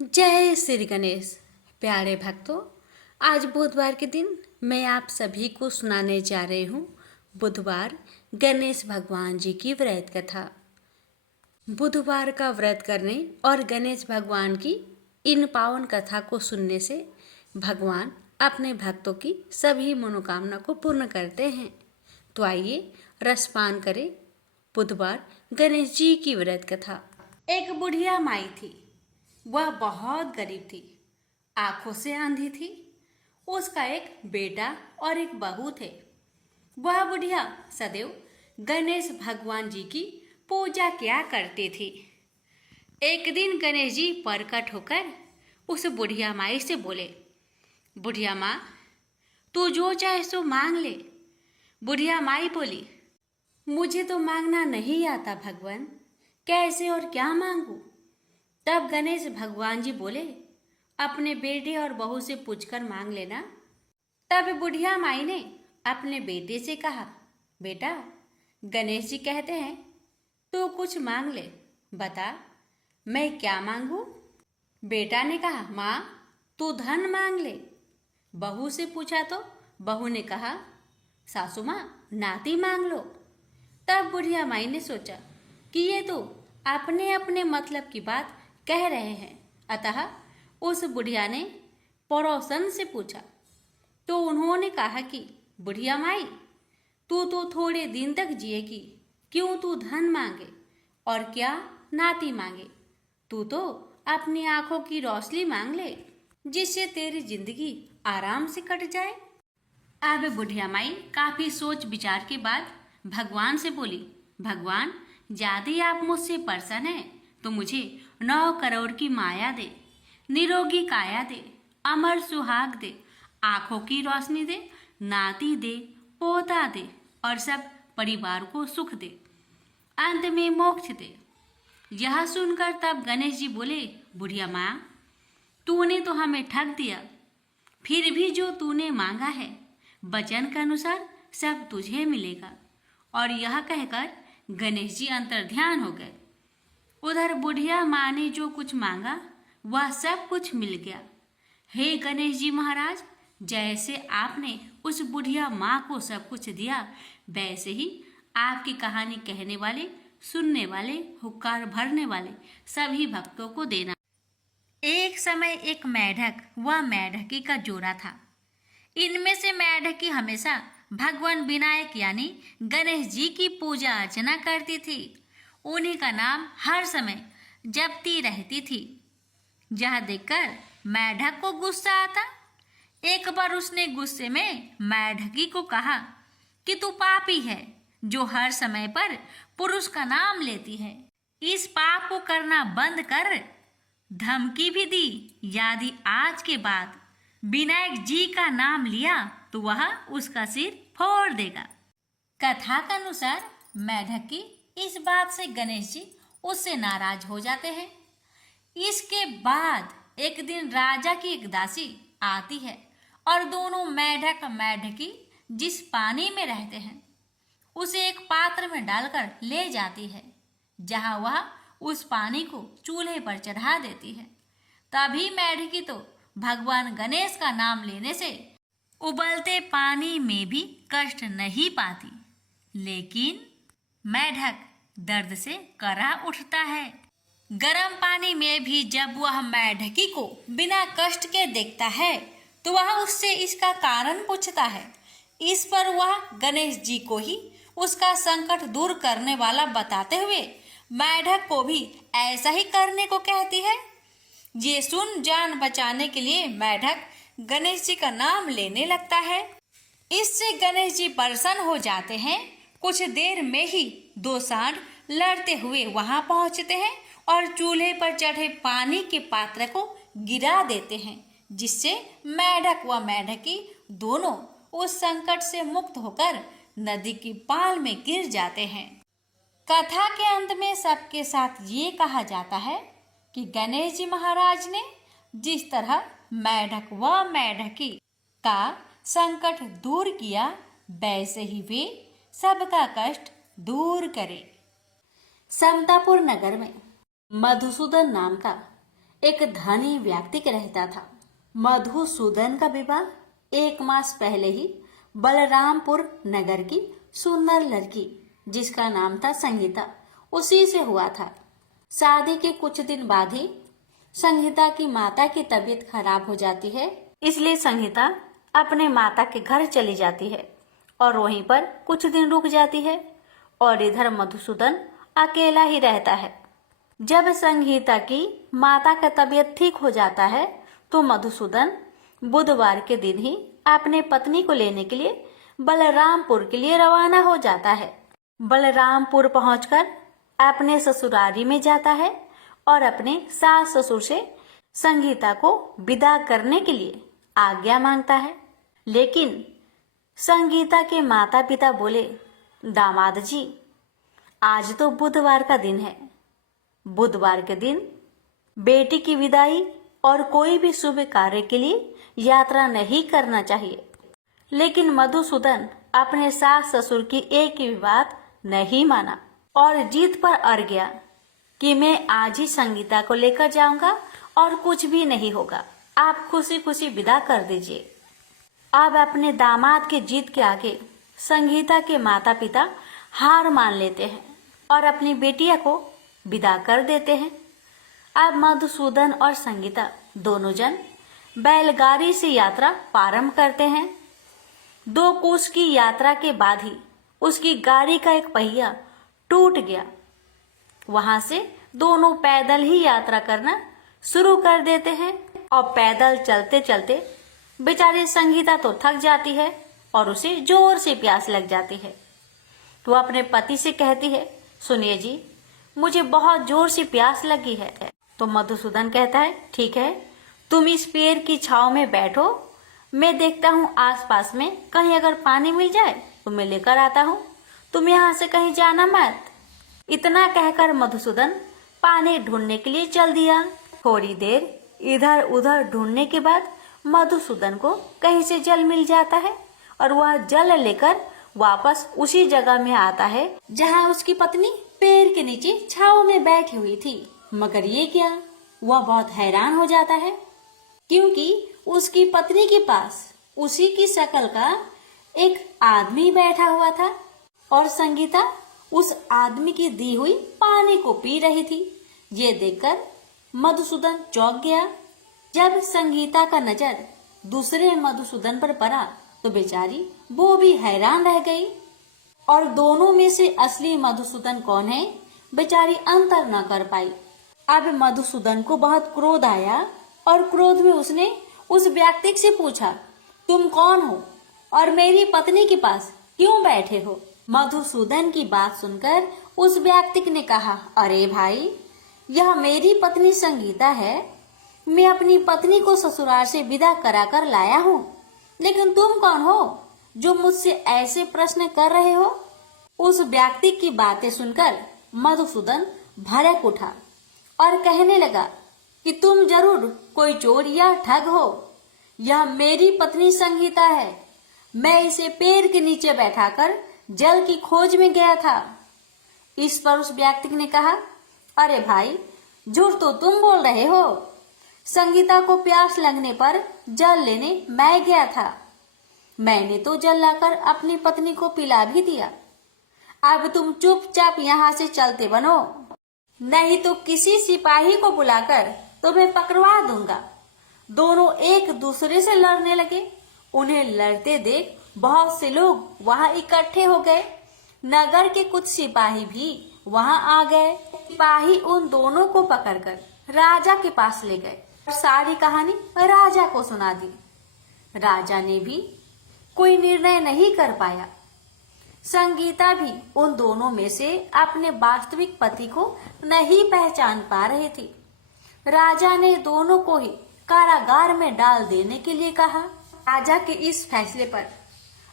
जय श्री गणेश। प्यारे भक्तों, आज बुधवार के दिन मैं आप सभी को सुनाने जा रही हूँ बुधवार गणेश भगवान जी की व्रत कथा। बुधवार का व्रत करने और गणेश भगवान की इन पावन कथा को सुनने से भगवान अपने भक्तों की सभी मनोकामना को पूर्ण करते हैं। तो आइए रसपान करें बुधवार गणेश जी की व्रत कथा। एक बुढ़िया माई थी। वह बहुत गरीब थी, आंखों से अंधी थी। उसका एक बेटा और एक बहू थे। वह बुढ़िया सदैव गणेश भगवान जी की पूजा किया करती थी। एक दिन गणेश जी प्रकट होकर उस बुढ़िया माई से बोले, बुढ़िया माँ, तू जो चाहे सो मांग ले। बुढ़िया माई बोली, मुझे तो मांगना नहीं आता भगवान, कैसे और क्या मांगू। तब गणेश भगवान जी बोले, अपने बेटे और बहू से पूछकर मांग लेना। तब बुढ़िया माई ने अपने बेटे से कहा, बेटा, गणेश जी कहते हैं तू कुछ मांग ले, बता मैं क्या मांगू। बेटा ने कहा, माँ तू धन मांग ले। बहू से पूछा तो बहू ने कहा, सासू माँ नाती मांग लो। तब बुढ़िया माई ने सोचा कि ये तो अपने अपने मतलब की बात कह रहे हैं, अतः उस बुढ़िया ने पड़ोसन से पूछा तो उन्होंने कहा कि बुढ़िया माई, तू तो थोड़े दिन तक जिएगी, क्यों तू धन मांगे और क्या नाती मांगे। तू तो अपनी आंखों की रोशनी मांग ले, जिससे तेरी जिंदगी आराम से कट जाए। अब बुढ़िया माई काफी सोच विचार के बाद भगवान से बोली, भगवान, यदि आप मुझसे प्रसन्न हैं तो मुझे 9 करोड़ की माया दे, निरोगी काया दे, अमर सुहाग दे, आंखों की रोशनी दे, नाती दे, पोता दे और सब परिवार को सुख दे, अंत में मोक्ष दे। यह सुनकर तब गणेश जी बोले, बुढ़िया माँ, तूने तो हमें ठग दिया, फिर भी जो तूने मांगा है वचन के अनुसार सब तुझे मिलेगा। और यह कहकर गणेश जी अंतर्ध्यान हो गए। उधर बुढ़िया माँ ने जो कुछ मांगा वह सब कुछ मिल गया। हे गणेश जी महाराज, जैसे आपने उस बुढ़िया माँ को सब कुछ दिया, वैसे ही आपकी कहानी कहने वाले, सुनने वाले, हुक्कार भरने वाले सभी भक्तों को देना। एक समय एक मेढक व मेढकी का जोड़ा था। इनमें से मेढकी हमेशा भगवान विनायक यानी गणेश जी की पूजा अर्चना करती थी। उन्हीं का नाम हर समय जपती रहती थी। यह देखकर मेढक को गुस्सा आता। एक बार उसने गुस्से में मेढकी को कहा कि तू पापी है, जो हर समय पर पुरुष का नाम लेती है। इस पाप को करना बंद कर। धमकी भी दी, यदि आज के बाद विनायक जी का नाम लिया तो वह उसका सिर फोड़ देगा। कथा के अनुसार मेढकी इस बात से गणेश जी उससे नाराज हो जाते हैं। इसके बाद एक दिन राजा की एक दासी आती है और दोनों मेढक मेढकी जिस पानी में रहते हैं उसे एक पात्र में डालकर ले जाती है, जहां वह उस पानी को चूल्हे पर चढ़ा देती है। तभी मेढकी तो भगवान गणेश का नाम लेने से उबलते पानी में भी कष्ट नहीं पाती, लेकिन मेढक दर्द से करा उठता है। गर्म पानी में भी जब वह मेढकी को बिना कष्ट के देखता है तो वह उससे इसका कारण पूछता है। इस पर वह गणेश जी को ही उसका संकट दूर करने वाला बताते हुए मेढक को भी ऐसा ही करने को कहती है। ये सुन जान बचाने के लिए मेढक गणेश जी का नाम लेने लगता है। इससे गणेश जी प्रसन्न हो जाते हैं। कुछ देर में ही 2 सांड लड़ते हुए वहां पहुंचते हैं और चूल्हे पर चढ़े पानी के पात्र को गिरा देते हैं, जिससे मेढक व मेढकी दोनों उस संकट से मुक्त होकर नदी की पाल में गिर जाते हैं। कथा के अंत में सबके साथ ये कहा जाता है कि गणेश जी महाराज ने जिस तरह मेढक व मेढकी का संकट दूर किया, वैसे ही वे सबका कष्ट दूर करें। समतापुर नगर में मधुसूदन नाम का एक धनी व्यक्ति रहता था। मधुसूदन का विवाह 1 मास पहले ही बलरामपुर नगर की सुंदर लड़की, जिसका नाम था संगीता, उसी से हुआ था। शादी के कुछ दिन बाद ही संगीता की माता की तबीयत खराब हो जाती है, इसलिए संगीता अपने माता के घर चली जाती है और वहीं पर कुछ दिन रुक जाती है और इधर मधुसूदन अकेला ही रहता है। जब संगीता की माता का तबीयत ठीक हो जाता है तो मधुसूदन बुधवार के दिन ही अपने पत्नी को लेने के लिए बलरामपुर के लिए रवाना हो जाता है। बलरामपुर पहुंचकर अपने ससुरारी में जाता है और अपने सास ससुर से संगीता को विदा करने के लिए आज्ञा मांगता है। लेकिन संगीता के माता पिता बोले, दामाद जी, आज तो बुधवार का दिन है। बुधवार के दिन बेटी की विदाई और कोई भी शुभ कार्य के लिए यात्रा नहीं करना चाहिए। लेकिन मधुसूदन अपने सास ससुर की एक भी बात नहीं माना और जीत पर अड़ गया कि मैं आज ही संगीता को लेकर जाऊंगा और कुछ भी नहीं होगा, आप खुशी खुशी विदा कर दीजिए। अब अपने दामाद के जीत के आगे संगीता के माता पिता हार मान लेते हैं और अपनी बेटिया को विदा कर देते हैं। अब मधुसूदन और संगीता दोनों जन बैलगाड़ी से यात्रा प्रारंभ करते हैं। 2 कोस की यात्रा के बाद ही उसकी गाड़ी का एक पहिया टूट गया। वहां से दोनों पैदल ही यात्रा करना शुरू कर देते हैं और पैदल चलते चलते बेचारी संगीता तो थक जाती है और उसे जोर से प्यास लग जाती है। तो अपने पति से कहती है, सुनिए जी, मुझे बहुत जोर से प्यास लगी है। तो मधुसूदन कहता है, ठीक है, तुम इस पेड़ की छांव में बैठो, मैं देखता हूँ आसपास में कहीं अगर पानी मिल जाए तो मैं लेकर आता हूँ, तुम यहाँ से कहीं जाना मत। इतना कहकर मधुसूदन पानी ढूंढने के लिए चल दिया। थोड़ी देर इधर उधर ढूंढने के बाद मधुसूदन को कहीं से जल मिल जाता है और वह जल लेकर वापस उसी जगह में आता है जहाँ उसकी पत्नी पेड़ के नीचे छांव में बैठी हुई थी। मगर ये क्या, वह बहुत हैरान हो जाता है क्योंकि उसकी पत्नी के पास उसी की शक्ल का एक आदमी बैठा हुआ था और संगीता उस आदमी की दी हुई पानी को पी रही थी। ये देखकर मधुसूदन चौंक गया। जब संगीता का नजर दूसरे मधुसूदन पर पड़ा तो बेचारी वो भी हैरान रह गई और दोनों में से असली मधुसूदन कौन है बेचारी अंतर न कर पाई। अब मधुसूदन को बहुत क्रोध आया और क्रोध में उसने उस व्यक्ति से पूछा, तुम कौन हो और मेरी पत्नी के पास क्यों बैठे हो? मधुसूदन की बात सुनकर उस व्यक्ति ने कहा, अरे भाई, यह मेरी पत्नी संगीता है। मैं अपनी पत्नी को ससुराल से विदा कराकर लाया हूँ, लेकिन तुम कौन हो जो मुझसे ऐसे प्रश्न कर रहे हो? उस व्यक्ति की बातें सुनकर मधुसूदन भड़क उठा और कहने लगा कि तुम जरूर कोई चोर या ठग हो। यह मेरी पत्नी संगीता है। मैं इसे पेड़ के नीचे बैठाकर जल की खोज में गया था। इस पर उस व्यक्ति ने कहा, अरे भाई, झूठ तो तुम बोल रहे हो। संगीता को प्यास लगने पर जल लेने मैं गया था। मैंने तो जल लाकर अपनी पत्नी को पिला भी दिया। अब तुम चुपचाप यहाँ से चलते बनो, नहीं तो किसी सिपाही को बुलाकर तुम्हें पकड़वा दूंगा। दोनों एक दूसरे से लड़ने लगे। उन्हें लड़ते देख बहुत से लोग वहां इकट्ठे हो गए। नगर के कुछ सिपाही भी वहां आ गए। सिपाही उन दोनों को पकड़कर राजा के पास ले गए और सारी कहानी राजा को सुना दी। राजा ने भी कोई निर्णय नहीं कर पाया। संगीता भी उन दोनों में से अपने वास्तविक पति को नहीं पहचान पा रही थी। राजा ने दोनों को ही कारागार में डाल देने के लिए कहा। राजा के इस फैसले पर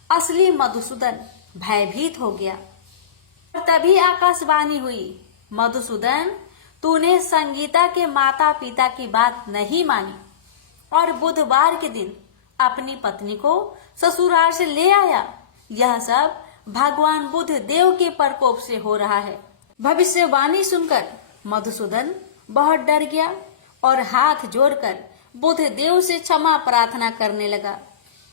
असली मधुसूदन भयभीत हो गया और तभी आकाशवाणी हुई, मधुसूदन, तूने संगीता के माता पिता की बात नहीं मानी और बुधवार के दिन अपनी पत्नी को ससुराल से ले आया। यह सब भगवान बुद्ध देव के प्रकोप से हो रहा है। भविष्यवाणी सुनकर मधुसूदन बहुत डर गया और हाथ जोड़कर बुद्धदेव से क्षमा प्रार्थना करने लगा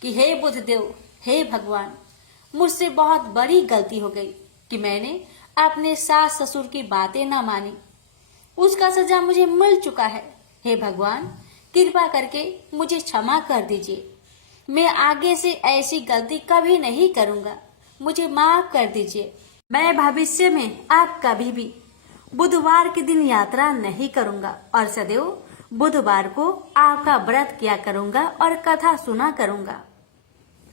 कि हे बुद्धदेव, हे भगवान, मुझसे बहुत बड़ी गलती हो गई कि मैंने अपने सास ससुर की बातें न मानी। उसका सजा मुझे मिल चुका है। हे भगवान, कृपा करके मुझे क्षमा कर दीजिए। मैं आगे से ऐसी गलती कभी नहीं करूंगा। मुझे माफ कर दीजिए। मैं भविष्य में आप कभी भी बुधवार के दिन यात्रा नहीं करूंगा और सदैव बुधवार को आपका व्रत किया करूंगा और कथा सुना करूंगा।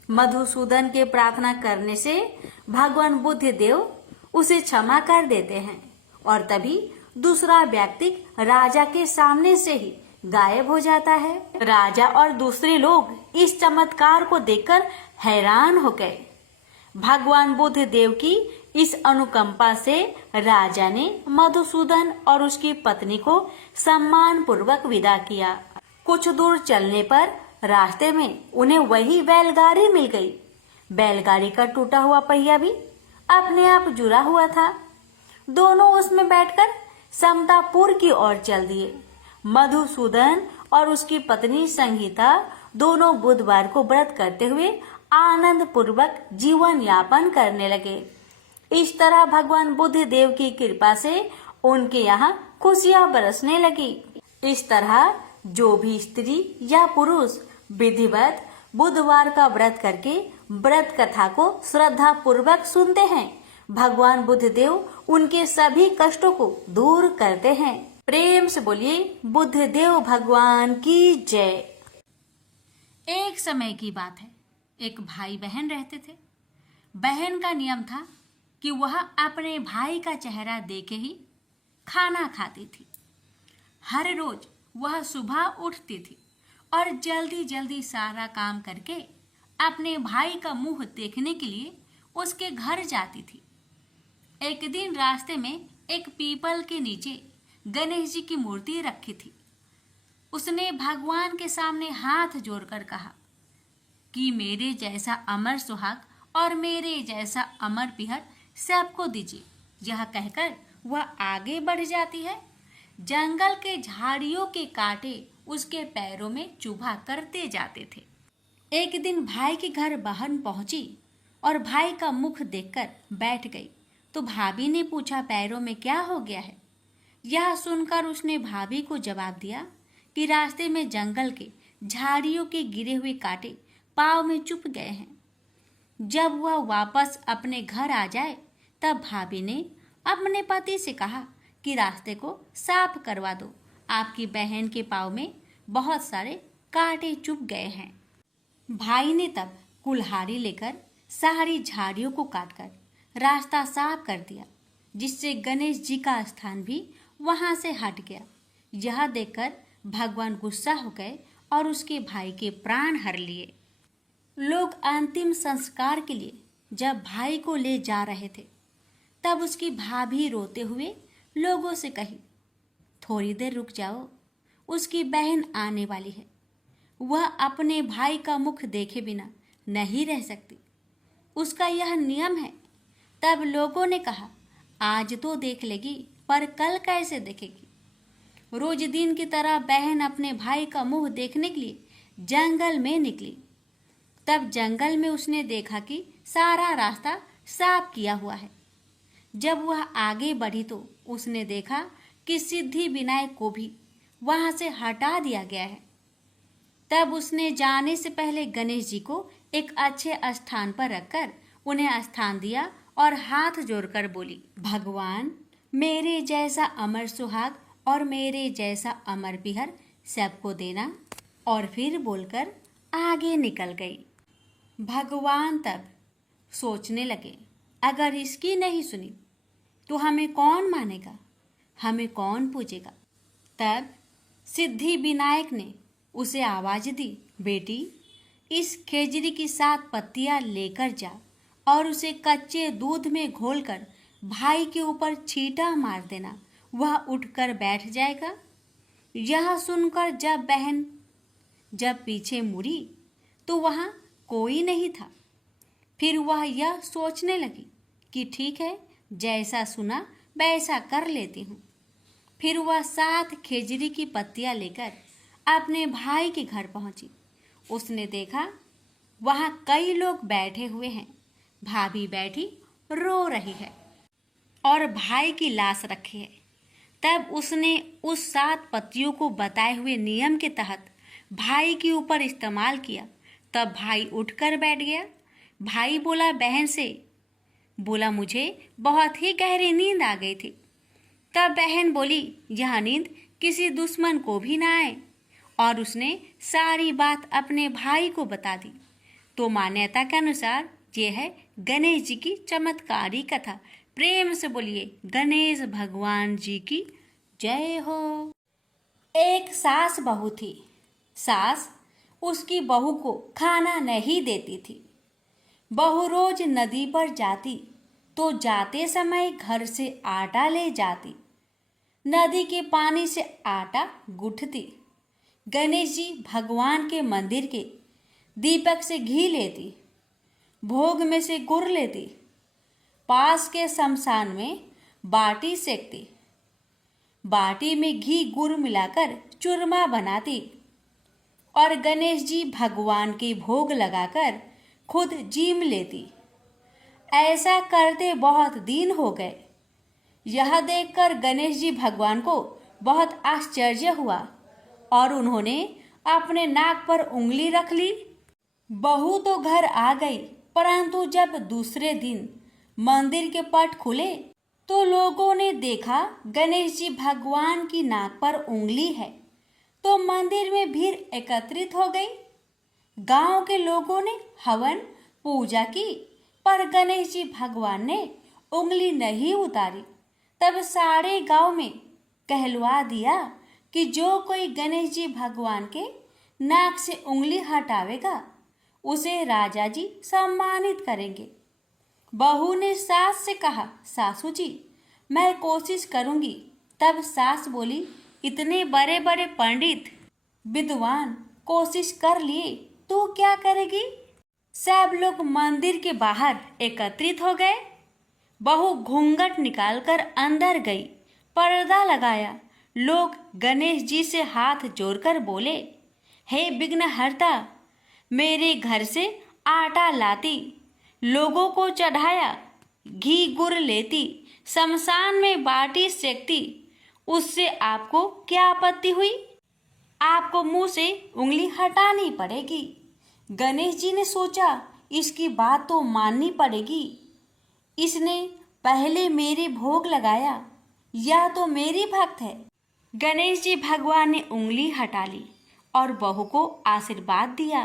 मधुसूदन के प्रार्थना करने से भगवान बुद्धदेव उसे क्षमा कर देते हैं और तभी दूसरा व्यक्ति राजा के सामने से ही गायब हो जाता है। राजा और दूसरे लोग इस चमत्कार को देखकर हैरान हो गए। भगवान बुद्धदेव की इस अनुकंपा से राजा ने मधुसूदन और उसकी पत्नी को सम्मान पूर्वक विदा किया। कुछ दूर चलने पर रास्ते में उन्हें वही बैलगाड़ी मिल गई। बैलगाड़ी का टूटा हुआ पहिया भी अपने आप जुड़ा हुआ था। दोनों उसमें बैठकर समतापुर की ओर चल दिए। मधुसूदन और उसकी पत्नी संगीता दोनों बुधवार को व्रत करते हुए आनंद पूर्वक जीवन यापन करने लगे। इस तरह भगवान बुद्ध देव की कृपा से उनके यहाँ खुशियां बरसने लगी। इस तरह जो भी स्त्री या पुरुष विधिवत बुधवार का व्रत करके व्रत कथा को श्रद्धा पूर्वक सुनते हैं, भगवान बुद्ध देव उनके सभी कष्टों को दूर करते हैं। प्रेम से बोलिए बुद्ध देव भगवान की जय। एक समय की बात है, एक भाई बहन रहते थे। बहन का नियम था कि वह अपने भाई का चेहरा देखे ही खाना खाती थी। हर रोज वह सुबह उठती थी और जल्दी जल्दी सारा काम करके अपने भाई का मुंह देखने के लिए उसके घर जाती थी। एक दिन रास्ते में एक पीपल के नीचे गणेश जी की मूर्ति रखी थी। उसने भगवान के सामने हाथ जोड़कर कहा कि मेरे जैसा अमर सुहाग और मेरे जैसा अमर पिहर सबको दीजिए। यह कहकर वह आगे बढ़ जाती है। जंगल के झाड़ियों के कांटे उसके पैरों में चुभा करते जाते थे। एक दिन भाई के घर बहन पहुंची और भाई का मुख देखकर बैठ गई तो भाभी ने पूछा, पैरों में क्या हो गया है? यह सुनकर उसने भाभी को जवाब दिया कि रास्ते में जंगल के झाड़ियों के गिरे हुए कांटे पाँव में चुभ गए हैं। जब वह वापस अपने घर आ जाए तब भाभी ने अपने पति से कहा कि रास्ते को साफ करवा दो, आपकी बहन के पाँव में बहुत सारे कांटे चुभ गए हैं। भाई ने तब कुल्हाड़ी लेकर सारी झाड़ियों को काटकर रास्ता साफ कर दिया, जिससे गणेश जी का स्थान भी वहां से हट गया। यह देखकर भगवान गुस्सा हो गए और उसके भाई के प्राण हर लिए। लोग अंतिम संस्कार के लिए जब भाई को ले जा रहे थे तब उसकी भाभी रोते हुए लोगों से कही, थोड़ी देर रुक जाओ, उसकी बहन आने वाली है। वह अपने भाई का मुख देखे बिना नहीं रह सकती, उसका यह नियम है। तब लोगों ने कहा, आज तो देख लेगी पर कल कैसे देखेगी? रोज दिन की तरह बहन अपने भाई का मुंह देखने के लिए जंगल में निकली। तब जंगल में उसने देखा कि सारा रास्ता साफ किया हुआ है। जब वह आगे बढ़ी तो उसने देखा कि सिद्धि विनायक को भी वहां से हटा दिया गया है। तब उसने जाने से पहले गणेश जी को एक अच्छे स्थान पर रखकर उन्हें स्थान दिया और हाथ जोड़कर बोली, भगवान मेरे जैसा अमर सुहाग और मेरे जैसा अमर पिहर सबको देना। और फिर बोलकर आगे निकल गई। भगवान तब सोचने लगे, अगर इसकी नहीं सुनी तो हमें कौन मानेगा, हमें कौन पूजेगा? तब सिद्धि विनायक ने उसे आवाज दी, बेटी इस खेजड़ी की 7 पत्तियां लेकर जा और उसे कच्चे दूध में घोलकर भाई के ऊपर छींटा मार देना, वह उठकर बैठ जाएगा। यह सुनकर जब बहन पीछे मुड़ी तो वहां कोई नहीं था। फिर वह यह सोचने लगी कि ठीक है, जैसा सुना वैसा कर लेती हूँ। फिर वह 7 खेजड़ी की पत्तियां लेकर अपने भाई के घर पहुंची। उसने देखा वहां कई लोग बैठे हुए हैं। भाभी बैठी रो रही है और भाई की लाश रखी है। तब उसने उस 7 पत्तियों को बताए हुए नियम के तहत भाई के ऊपर इस्तेमाल किया। तब भाई उठकर बैठ गया। भाई बोला बहन से, बोला मुझे बहुत ही गहरी नींद आ गई थी। तब बहन बोली यह नींद किसी दुश्मन को भी ना आए, और उसने सारी बात अपने भाई को बता दी। तो मान्यता के अनुसार ये है गणेश जी की चमत्कारी कथा। प्रेम से बोलिए गणेश भगवान जी की जय हो। एक सास बहू थी। सास उसकी बहू को खाना नहीं देती थी। बहू रोज नदी पर जाती तो जाते समय घर से आटा ले जाती। नदी के पानी से आटा गूंथती। गणेश जी भगवान के मंदिर के दीपक से घी लेती। भोग में से गुड़ लेती। पास के शमशान में बाटी सेकती। बाटी में घी गुड़ मिलाकर चूरमा बनाती और गणेश जी भगवान के भोग लगाकर खुद जीम लेती। ऐसा करते बहुत दिन हो गए। यह देखकर गणेश जी भगवान को बहुत आश्चर्य हुआ और उन्होंने अपने नाक पर उंगली रख ली। बहू तो घर आ गई, परंतु जब दूसरे दिन मंदिर के पट खुले तो लोगों ने देखा गणेश जी भगवान की नाक पर उंगली है। तो मंदिर में भीड़ एकत्रित हो गई। गांव के लोगों ने हवन पूजा की, पर गणेश जी भगवान ने उंगली नहीं उतारी। तब सारे गांव में कहलवा दिया कि जो कोई गणेश जी भगवान के नाक से उंगली हटावेगा उसे राजा जी सम्मानित करेंगे। बहू ने सास से कहा सासू जी मैं कोशिश करूंगी। तब सास बोली इतने बड़े बड़े पंडित विद्वान कोशिश कर लिए, तू क्या करेगी। सब लोग मंदिर के बाहर एकत्रित हो गए। बहू घूंघट निकालकर अंदर गई, पर्दा लगाया। लोग गणेश जी से हाथ जोड़कर बोले हे विघ्नहर्ता, मेरे घर से आटा लाती, लोगों को चढ़ाया, घी गुड़ लेती, शमशान में बाटी सेकती, उससे आपको क्या आपत्ति हुई। आपको मुंह से उंगली हटानी पड़ेगी। गणेश जी ने सोचा इसकी बात तो माननी पड़ेगी। इसने पहले मेरे भोग लगाया, यह तो मेरी भक्त है। गणेश जी भगवान ने उंगली हटा ली और बहू को आशीर्वाद दिया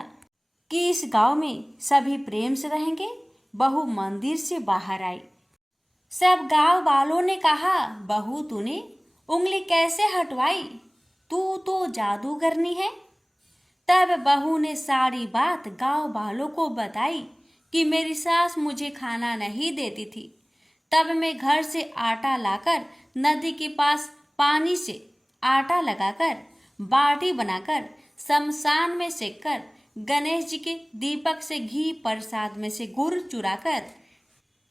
कि इस गांव में सभी प्रेम से रहेंगे। बहू मंदिर से बाहर आई। सब गांव वालों ने कहा बहू तूने उंगली कैसे हटवाई, तू तो जादूगरनी है। तब बहू ने सारी बात गांव वालों को बताई कि मेरी सास मुझे खाना नहीं देती थी। तब मैं घर से आटा लाकर नदी के पास पानी से आटा लगाकर बाटी बनाकर शमशान में सेककर गणेश जी के दीपक से घी प्रसाद में से गुड़ चुराकर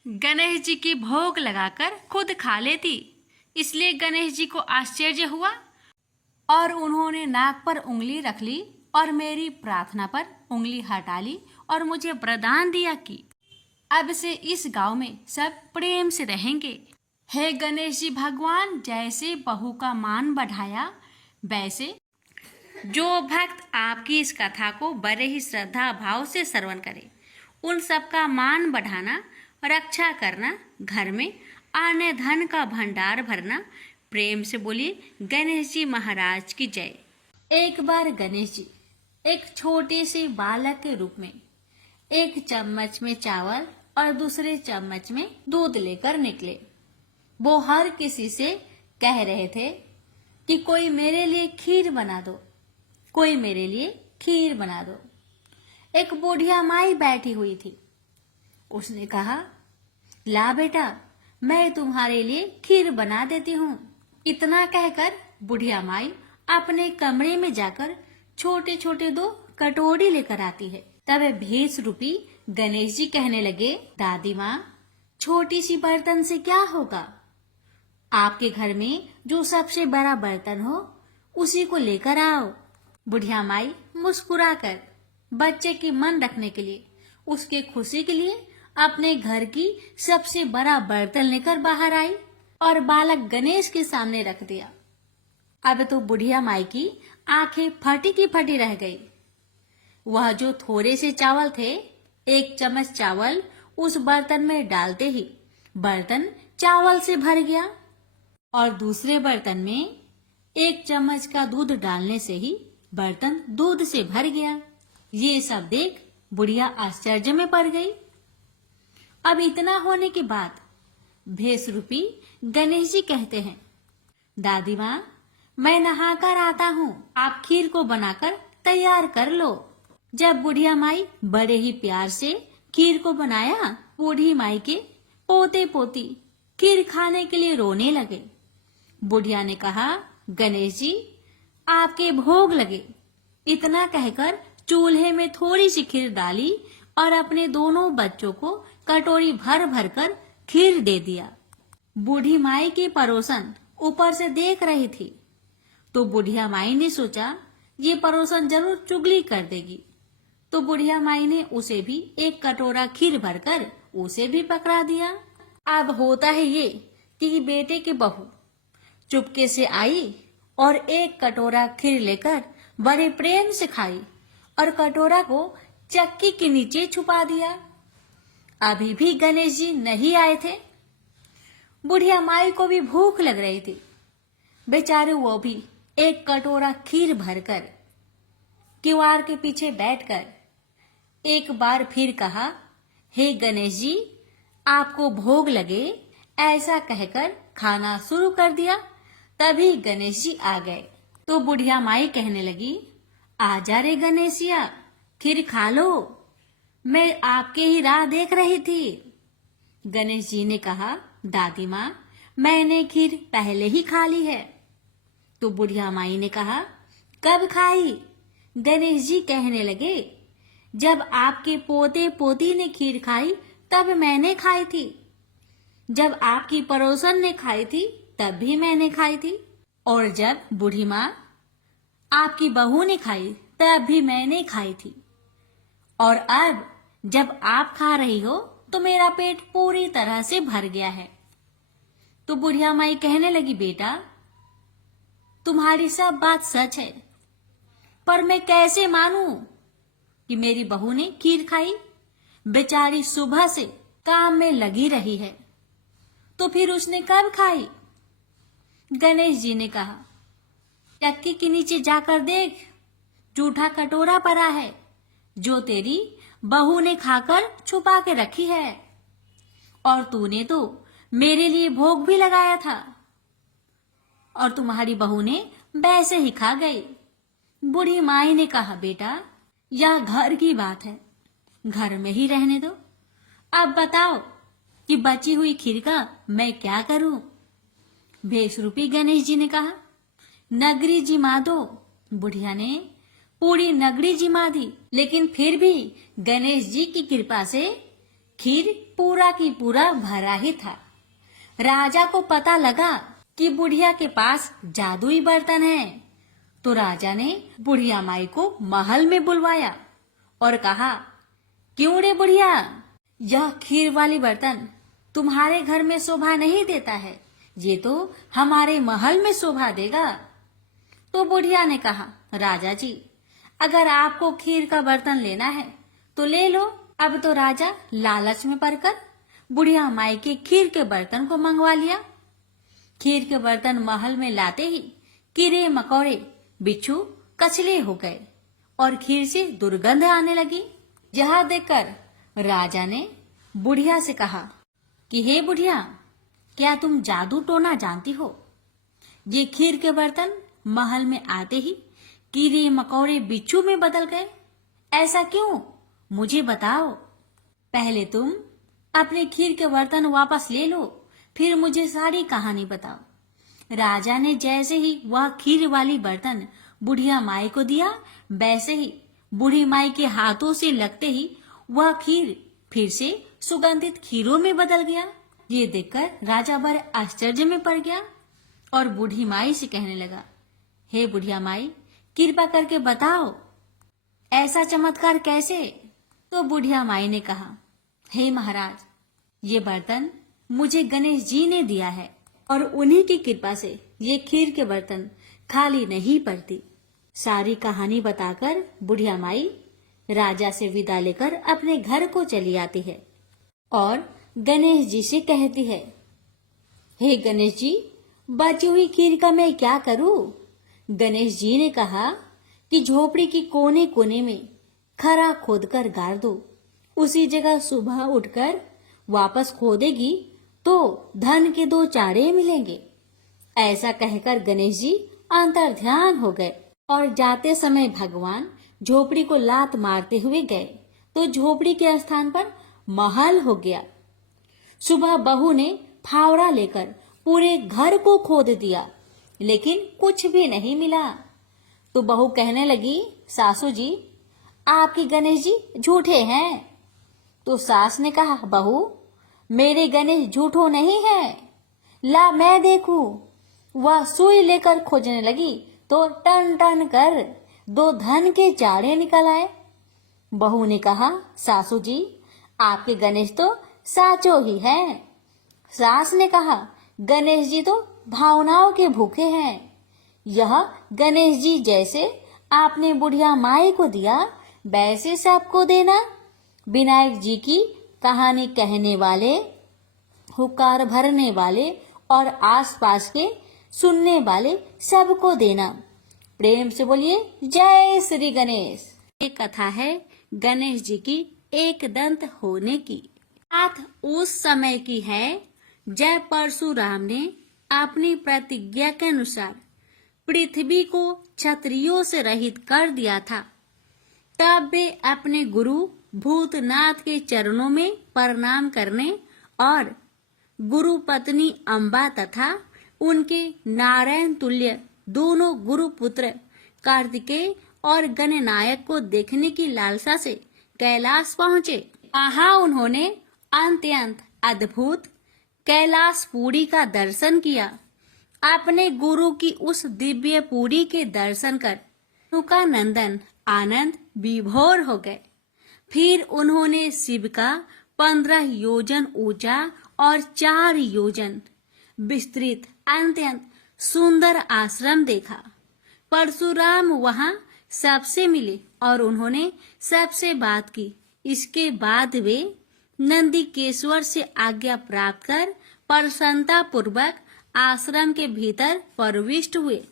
गणेश जी की भोग लगाकर खुद खा लेती। इसलिए गणेश जी को आश्चर्य हुआ और उन्होंने नाक पर उंगली रख ली और मेरी प्रार्थना पर उंगली हटा ली और मुझे वरदान दिया कि अब से इस गांव में सब प्रेम से रहेंगे। हे गणेश जी भगवान, जैसे बहू का मान बढ़ाया वैसे जो भक्त आपकी इस कथा को बड़े ही श्रद्धा भाव से श्रवण करे उन सबका मान बढ़ाना, रक्षा करना, घर में अन्न धन का भंडार भरना। प्रेम से बोलिए गणेश जी महाराज की जय। एक बार गणेश जी एक छोटे से बालक के रूप में एक चम्मच में चावल और दूसरे चम्मच में दूध लेकर निकले। वो हर किसी से कह रहे थे कि कोई मेरे लिए खीर बना दो, कोई मेरे लिए खीर बना दो। एक बुढ़िया माई बैठी हुई थी। उसने कहा ला बेटा, मैं तुम्हारे लिए खीर बना देती हूँ। इतना कहकर बुढ़िया माई अपने कमरे में जाकर छोटे छोटे 2 कटोरी लेकर आती है। तब भेष रूपी गणेश जी कहने लगे दादी माँ, छोटी सी बर्तन से क्या होगा, आपके घर में जो सबसे बड़ा बर्तन हो उसी को लेकर आओ। बुढ़िया माई मुस्कुराकर बच्चे के मन रखने के लिए, उसके खुशी के लिए अपने घर की सबसे बड़ा बर्तन लेकर बाहर आई और बालक गणेश के सामने रख दिया। अब तो बुढ़िया माई की आंखें फटी की फटी रह गई। वह जो थोड़े से चावल थे, 1 चम्मच चावल उस बर्तन में डालते ही बर्तन चावल से भर गया और दूसरे बर्तन में 1 चम्मच का दूध डालने से ही बर्तन दूध से भर गया। ये सब देख बुढ़िया आश्चर्य में पड़ गई। अब इतना होने के बाद भेष रूपी गणेश जी कहते हैं, दादी माँ, मैं नहाकर आता हूँ, आप खीर को बनाकर तैयार कर लो। जब बुढ़िया माई बड़े ही प्यार से खीर को बनाया, बूढ़ी माई के पोते पोती खीर खाने के लिए रोने लगे। बुढ़िया ने कहा, गणेश जी, आपके भोग लगे। इतना कहकर चूल्हे में थोड़ी सी खीर डाली और अपने दोनों बच्चों को कटोरी भर भर कर खीर दे दिया। बूढ़ी माई की पड़ोसन ऊपर से देख रही थी, तो बुढ़िया माई ने सोचा ये पड़ोसन जरूर चुगली कर देगी, तो बुढ़िया माई ने उसे भी 1 कटोरा खीर भरकर उसे भी पकड़ा दिया। अब होता है ये कि बेटे की बहू चुपके से आई और 1 कटोरा खीर लेकर बड़े प्रेम से खाई और कटोरा को चक्की के नीचे छुपा दिया। अभी भी गणेश जी नहीं आए थे। बुढ़िया माई को भी भूख लग रही थी। बेचारे वो भी 1 कटोरा खीर भरकर किवाड़ के पीछे बैठकर एक बार फिर कहा, हे गणेश जी, आपको भोग लगे, ऐसा कहकर खाना शुरू कर दिया। तभी गणेश जी आ गए तो बुढ़िया माई कहने लगी, आजा रे गणेशिया, खीर खा लो, मैं आपके ही राह देख रही थी। गणेश जी ने कहा, दादी माँ, मैंने खीर पहले ही खा ली है। तो बुढ़िया माई ने कहा, कब खाई? गणेश जी कहने लगे, जब आपके पोते पोती ने खीर खाई तब मैंने खाई थी, जब आपकी पड़ोसन ने खाई थी तब भी मैंने खाई थी, और जब बूढ़ी माँ आपकी बहू ने खाई तब भी मैंने खाई थी, और अब जब आप खा रही हो तो मेरा पेट पूरी तरह से भर गया है। तो बुढ़िया माई कहने लगी, बेटा, तुम्हारी सब बात सच है, पर मैं कैसे मानूं कि मेरी बहू ने खीर खाई? बेचारी सुबह से काम में लगी रही है, तो फिर उसने कब खाई? गणेश जी ने कहा, चक्की के नीचे जाकर देख, जूठा कटोरा पड़ा है जो तेरी बहू ने खाकर छुपा के रखी है, और तूने तो मेरे लिए भोग भी लगाया था और तुम्हारी बहू ने वैसे ही खा गई। बूढ़ी माई ने कहा, बेटा, यह घर की बात है, घर में ही रहने दो। अब बताओ कि बची हुई खीर का मैं क्या करूं? भेष रूपी गणेश जी ने कहा, नगरी जिमा दो। बुढ़िया ने पूरी नगरी जिमा दी, लेकिन फिर भी गणेश जी की कृपा से खीर पूरा की पूरा भरा ही था। राजा को पता लगा कि बुढ़िया के पास जादुई बर्तन है, तो राजा ने बुढ़िया माई को महल में बुलवाया और कहा, क्यों रे बुढ़िया, यह खीर वाली बर्तन तुम्हारे घर में शोभा नहीं देता है, ये तो हमारे महल में शोभा देगा। तो बुढ़िया ने कहा, राजा जी, अगर आपको खीर का बर्तन लेना है तो ले लो। अब तो राजा लालच में पड़कर बुढ़िया माई के खीर के बर्तन को मंगवा लिया। खीर के बर्तन महल में लाते ही कीड़े मकोड़े, बिच्छू, कछले हो गए और खीर से दुर्गंध आने लगी। यह देखकर राजा ने बुढ़िया से कहा कि हे बुढ़िया, क्या तुम जादू टोना जानती हो? ये खीर के बर्तन महल में आते ही कीड़े मकोड़े बिच्छू में बदल गए, ऐसा क्यों? मुझे बताओ। पहले तुम अपने खीर के बर्तन वापस ले लो, फिर मुझे सारी कहानी बताओ। राजा ने जैसे ही वह खीर वाली बर्तन बुढ़िया माई को दिया, वैसे ही बूढ़ी माई के हाथों से लगते ही वह खीर फिर से सुगंधित खीरों में बदल गया। ये देखकर राजा बड़े आश्चर्य में पड़ गया और बूढ़ी माई से कहने लगा, हे बुढ़िया माई, कृपा करके बताओ ऐसा चमत्कार कैसे? तो बुढ़िया माई ने कहा, हे महाराज, ये बर्तन मुझे गणेश जी ने दिया है और उन्हीं की कृपा से ये खीर के बर्तन खाली नहीं पड़ती। सारी कहानी बताकर बुढ़िया माई राजा से विदा लेकर अपने घर को चली आती है और गणेश जी से कहती है, हे गणेश जी, बची हुई खीर का मैं क्या करूं? गणेश जी ने कहा कि झोपड़ी की कोने कोने में खरा खोदकर गाड़ दो। उसी जगह सुबह उठकर वापस खोदेगी तो धन के 2 चाड़े मिलेंगे। ऐसा कहकर गणेश जी अंतर्ध्यान हो गए और जाते समय भगवान झोपड़ी को लात मारते हुए गए तो झोपड़ी के स्थान पर महल हो गया। सुबह बहू ने फावड़ा लेकर पूरे घर को खोद दिया, लेकिन कुछ भी नहीं मिला। तो बहू कहने लगी, सासू जी, आपके गणेश जी झूठे हैं। तो सास ने कहा, बहू, मेरे गणेश झूठो नहीं है, ला मैं देखूं। वह सुई लेकर खोजने लगी तो टन टन कर 2 धन के चाड़े निकल आए। बहू ने कहा, सासू जी, आपके गणेश तो साचो ही हैं। सास ने कहा, गणेश जी तो भावनाओं के भूखे हैं। यह गणेश जी जैसे आपने बुढ़िया माई को दिया वैसे सबको देना। विनायक जी की कहानी कहने वाले, हुक्कार भरने वाले और आसपास के सुनने वाले सबको देना। प्रेम से बोलिए, जय श्री गणेश। ये कथा है गणेश जी की एक दंत होने की। बात उस समय की है जब परशुराम ने अपनी प्रतिज्ञा के अनुसार पृथ्वी को क्षत्रियों से रहित कर दिया था। तब वे अपने गुरु भूतनाथ के चरणों में प्रणाम करने और गुरु पत्नी अम्बा तथा उनके नारायण तुल्य दोनों गुरु पुत्र कार्तिकेय और गणनायक को देखने की लालसा से कैलाश पहुँचे। वहाँ उन्होंने अत्यंत अद्भुत कैलाशपुरी का दर्शन किया। अपने गुरु की उस दिव्य पुरी के दर्शन कर उनका नंदन आनंद विभोर हो गए। फिर उन्होंने शिव का 15 योजन ऊंचा और 4 योजन विस्तृत अत्यंत सुंदर आश्रम देखा। परशुराम वहां सबसे मिले और उन्होंने सबसे बात की। इसके बाद वे नंदीकेश्वर से आज्ञा प्राप्त कर प्रसन्नता पूर्वक आश्रम के भीतर प्रविष्ट हुए।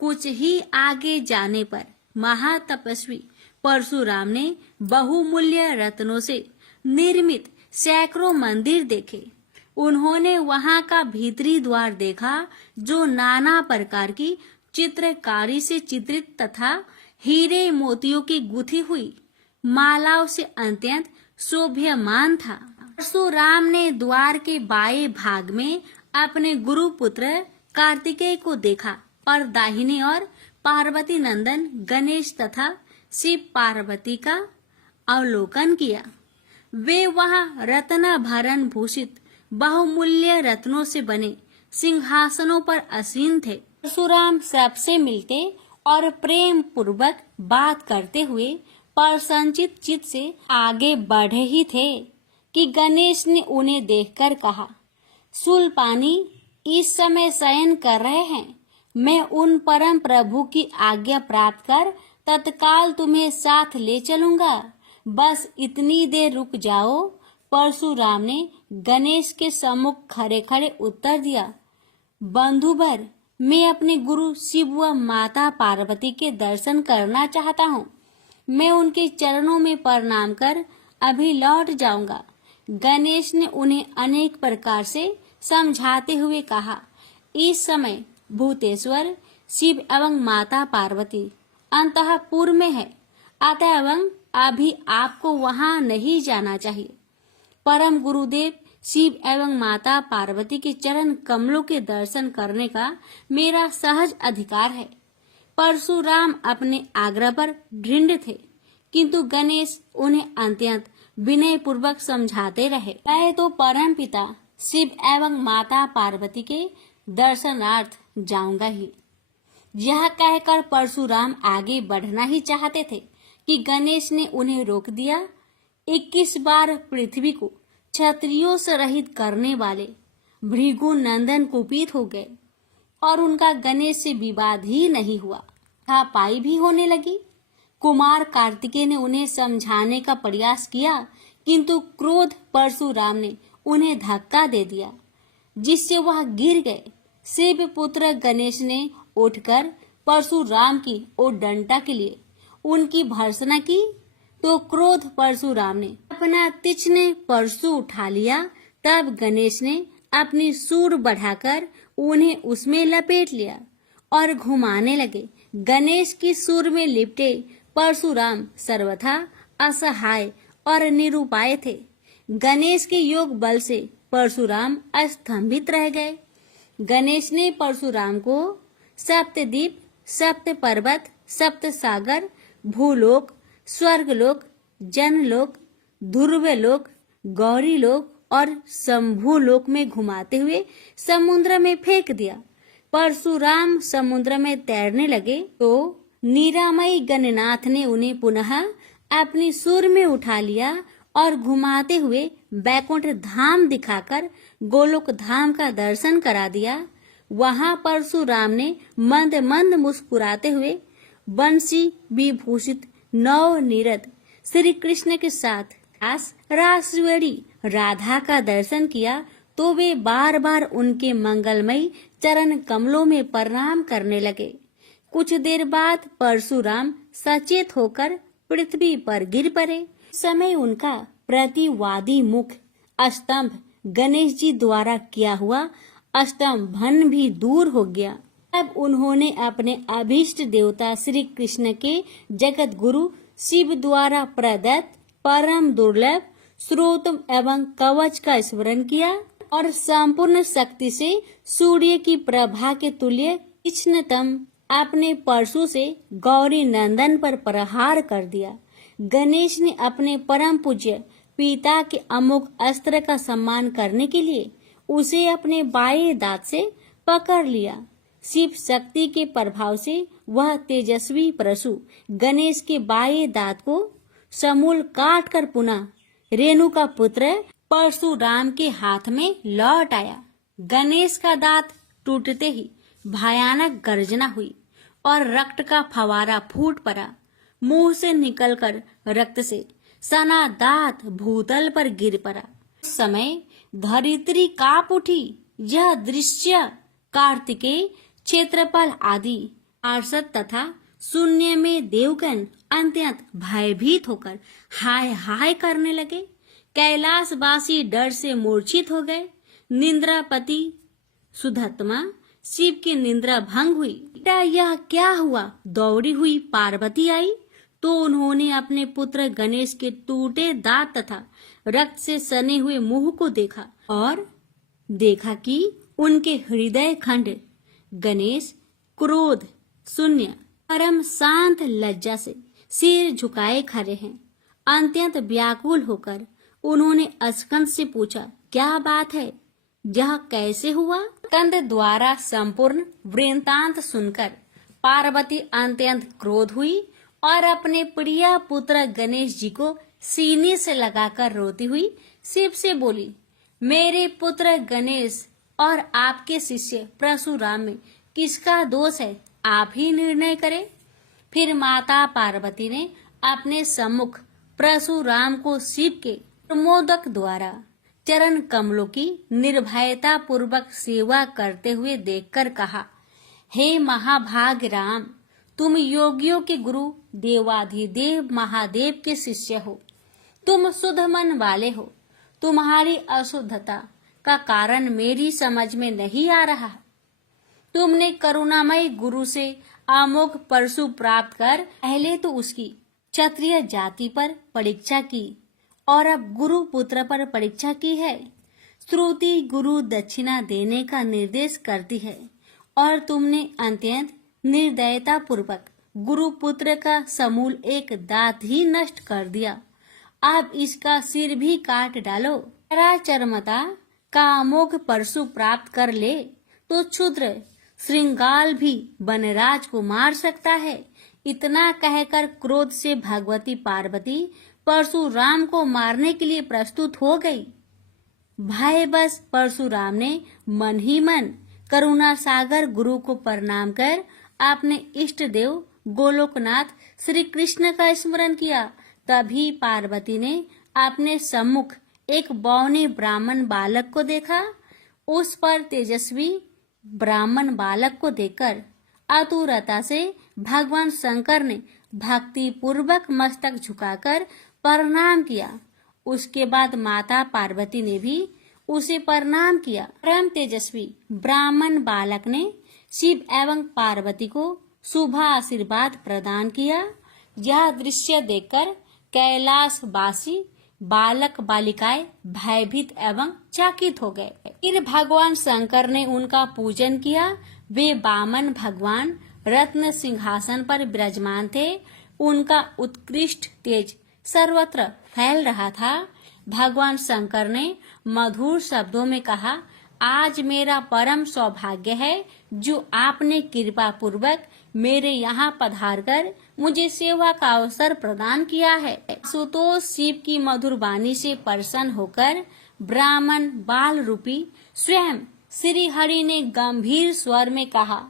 कुछ ही आगे जाने पर महातपस्वी परशुराम ने बहुमूल्य रत्नों से निर्मित सैकड़ों मंदिर देखे। उन्होंने वहां का भीतरी द्वार देखा जो नाना प्रकार की चित्रकारी से चित्रित तथा हीरे मोतियों की गुथी हुई मालाओं से अत्यंत शोभ्यमान था। परशुराम ने द्वार के बाएं भाग में अपने गुरु पुत्र कार्तिकेय को देखा और दाहिने और पार्वती नंदन गणेश तथा शिव पार्वती का अवलोकन किया। वे वहां रत्न भरण भूषित बहुमूल्य रत्नों से बने सिंहासनों पर आसीन थे। परशुराम सबसे मिलते और प्रेम पूर्वक बात करते हुए प्रसन्नचित चित्त से आगे बढ़े ही थे कि गणेश ने उन्हें देखकर कहा, शूलपाणी इस समय शयन कर रहे हैं। मैं उन परम प्रभु की आज्ञा प्राप्त कर तत्काल तुम्हें साथ ले चलूंगा। बस इतनी देर रुक जाओ। परशुराम ने गणेश के सम्मुख खड़े खड़े उत्तर दिया, बंधुवर, मैं अपने गुरु शिव व माता पार्वती के दर्शन करना चाहता हूँ। मैं उनके चरणों में प्रणाम कर अभी लौट जाऊंगा। गणेश ने उन्हें अनेक प्रकार से समझाते हुए कहा, इस समय भूतेश्वर शिव एवं माता पार्वती अंतःपुर में है, अतएव अभी आपको वहां नहीं जाना चाहिए। परम गुरुदेव शिव एवं माता पार्वती के चरण कमलों के दर्शन करने का मेरा सहज अधिकार है। परशुराम अपने आग्रह पर दृढ़ थे, किंतु गणेश उन्हें अत्यंत विनय पूर्वक समझाते रहे। मैं तो परम पिता शिव एवं माता पार्वती के दर्शनार्थ जाऊंगा ही। यह कहकर परशुराम आगे बढ़ना ही चाहते थे कि गणेश ने उन्हें रोक दिया। 21 बार पृथ्वी को क्षत्रियों से रहित करने वाले भृगु नंदन कुपित हो गए और उनका गणेश से विवाद ही नहीं हुआ, हाथापाई भी होने लगी। कुमार कार्तिकेय ने उन्हें समझाने का प्रयास किया, किंतु क्रोध परशुराम ने उन्हें धक्का दे दिया, जिससे वह गिर गए। शिव पुत्र गणेश ने उठकर परशुराम की ओर डंडा के लिए उनकी भर्त्सना की, तो क्रोध परशुराम ने अपना तीक्ष्ण परशु उठा लिया। तब गणेश ने अपनी सूंड बढ़ाकर उन्हें उसमें लपेट लिया और घुमाने लगे। गणेश की सूंड में लिपटे परशुराम सर्वथा असहाय और निरुपाय थे। गणेश के योग बल से परशुराम स्तंभित रह गए। गणेश ने परशुराम को सप्तद्वीप, सप्त पर्वत, सप्त सागर, भूलोक, स्वर्गलोक, जनलोक, ध्रुवलोक, गौरीलोक और शंभुलोक में घुमाते हुए समुद्र में फेंक दिया। परशुराम समुद्र में तैरने लगे तो निरामयी गणनाथ ने उन्हें पुनः अपनी सूंड में उठा लिया और घुमाते हुए बैकुंठ धाम दिखाकर गोलोक धाम का दर्शन करा दिया। वहां परशुराम ने मंद मंद मुस्कुराते हुए बंसी विभूषित नव निरत श्री कृष्ण के साथ रासवेड़ी राधा का दर्शन किया, तो वे बार बार उनके मंगलमयी चरण कमलों में प्रणाम करने लगे। कुछ देर बाद परशुराम सचेत होकर पृथ्वी पर गिर पड़े। समय उनका प्रतिवादी मुख स्तंभ गणेश जी द्वारा किया हुआ स्तंभन भी दूर हो गया। अब उन्होंने अपने अभीष्ट देवता श्री कृष्ण के जगत गुरु शिव द्वारा प्रदत्त परम दुर्लभ स्रोत एवं कवच का स्मरण किया और संपूर्ण शक्ति से सूर्य की प्रभा के तुल्य तीक्ष्णतम अपने परशु से गौरी नंदन पर प्रहार कर दिया। गणेश ने अपने परम पूज्य पिता के अमोघ अस्त्र का सम्मान करने के लिए उसे अपने बाएं दांत से पकड़ लिया। शिव शक्ति के प्रभाव से वह तेजस्वी परशु गणेश के बाएं दांत को समूल काट कर पुनः रेणु का पुत्र परशुराम के हाथ में लौट आया। गणेश का दांत टूटते ही भयानक गर्जना हुई और रक्त का फवारा फूट पड़ा। मुंह से निकलकर रक्त से सना दांत भूतल पर गिर पड़ा। उस समय धरित्री कांप उठी। यह दृश्य कार्तिकेय, क्षेत्रपाल आदि पार्षद तथा शून्य में देवगण अत्यंत भयभीत होकर हाय हाय करने लगे। कैलाशवासी डर से मूर्छित हो गए। निंद्रापति सुधत्मा शिव की निंद्रा भंग हुई। बेटा यह क्या हुआ? दौड़ी हुई पार्वती आई तो उन्होंने अपने पुत्र गणेश के टूटे दांत तथा रक्त से सने हुए मुंह को देखा और देखा कि उनके हृदय खंड गणेश क्रोध शून्य परम शांत लज्जा से सिर झुकाए खड़े हैं। अत्यंत व्याकुल होकर उन्होंने स्कंद से पूछा, क्या बात है? यह कैसे हुआ? स्कंद द्वारा संपूर्ण वृत्तांत सुनकर पार्वती अत्यंत क्रोध हुई और अपने प्रिय पुत्र गणेश जी को सीने से लगाकर रोती हुई शिव से बोली, मेरे पुत्र गणेश और आपके शिष्य परशुराम में किसका दोष है? आप ही निर्णय करें। फिर माता पार्वती ने अपने सम्मुख परशुराम को शिव के प्रमोदक द्वारा चरण कमलों की निर्भयता पूर्वक सेवा करते हुए देखकर कहा, हे महाभाग राम, तुम योगियों के गुरु देवाधिदेव महादेव के शिष्य हो। तुम शुद्ध मन वाले हो। तुम्हारी अशुद्धता का कारण मेरी समझ में नहीं आ रहा। तुमने करुणामय गुरु से अमोघ परशु प्राप्त कर पहले तो उसकी क्षत्रिय जाति पर परीक्षा की और अब गुरु पुत्र पर परीक्षा की है। श्रुति गुरु दक्षिणा देने का निर्देश करती है और तुमने अत्यंत निर्दयता पूर्वक गुरु पुत्र का समूल एक दांत ही नष्ट कर दिया। अब इसका सिर भी काट डालो। चराचरमता का अमोघ परशु प्राप्त कर ले तो क्षुद्र श्रृंगाल भी वनराज को मार सकता है। इतना कहकर क्रोध से भगवती पार्वती परशुराम को मारने के लिए प्रस्तुत हो गई। भय बस परशुराम ने मन ही मन करुणा सागर गुरु को प्रणाम कर अपने इष्ट देव गोलोकनाथ श्री कृष्ण का स्मरण किया। तभी पार्वती ने अपने सम्मुख एक बौने ब्राह्मण बालक को देखा। उस पर तेजस्वी ब्राह्मण बालक को देखकर आतुरता से भगवान शंकर ने भक्ति पूर्वक मस्तक झुकाकर प्रणाम किया। उसके बाद माता पार्वती ने भी उसे प्रणाम किया। परम तेजस्वी ब्राह्मण बालक ने शिव एवं पार्वती को शुभ आशीर्वाद प्रदान किया। यह दृश्य देखकर कैलाशवासी बालक बालिकाएं भयभीत एवं चकित हो गए। फिर भगवान शंकर ने उनका पूजन किया। वे वामन भगवान रत्न सिंहासन पर विराजमान थे। उनका उत्कृष्ट तेज सर्वत्र फैल रहा था। भगवान शंकर ने मधुर शब्दों में कहा, आज मेरा परम सौभाग्य है जो आपने कृपा पूर्वक मेरे यहाँ पधार कर मुझे सेवा का अवसर प्रदान किया है। सुतोष शिव की मधुर वाणी से प्रसन्न होकर ब्राह्मण बाल रूपी स्वयं श्री हरि ने गंभीर स्वर में कहा,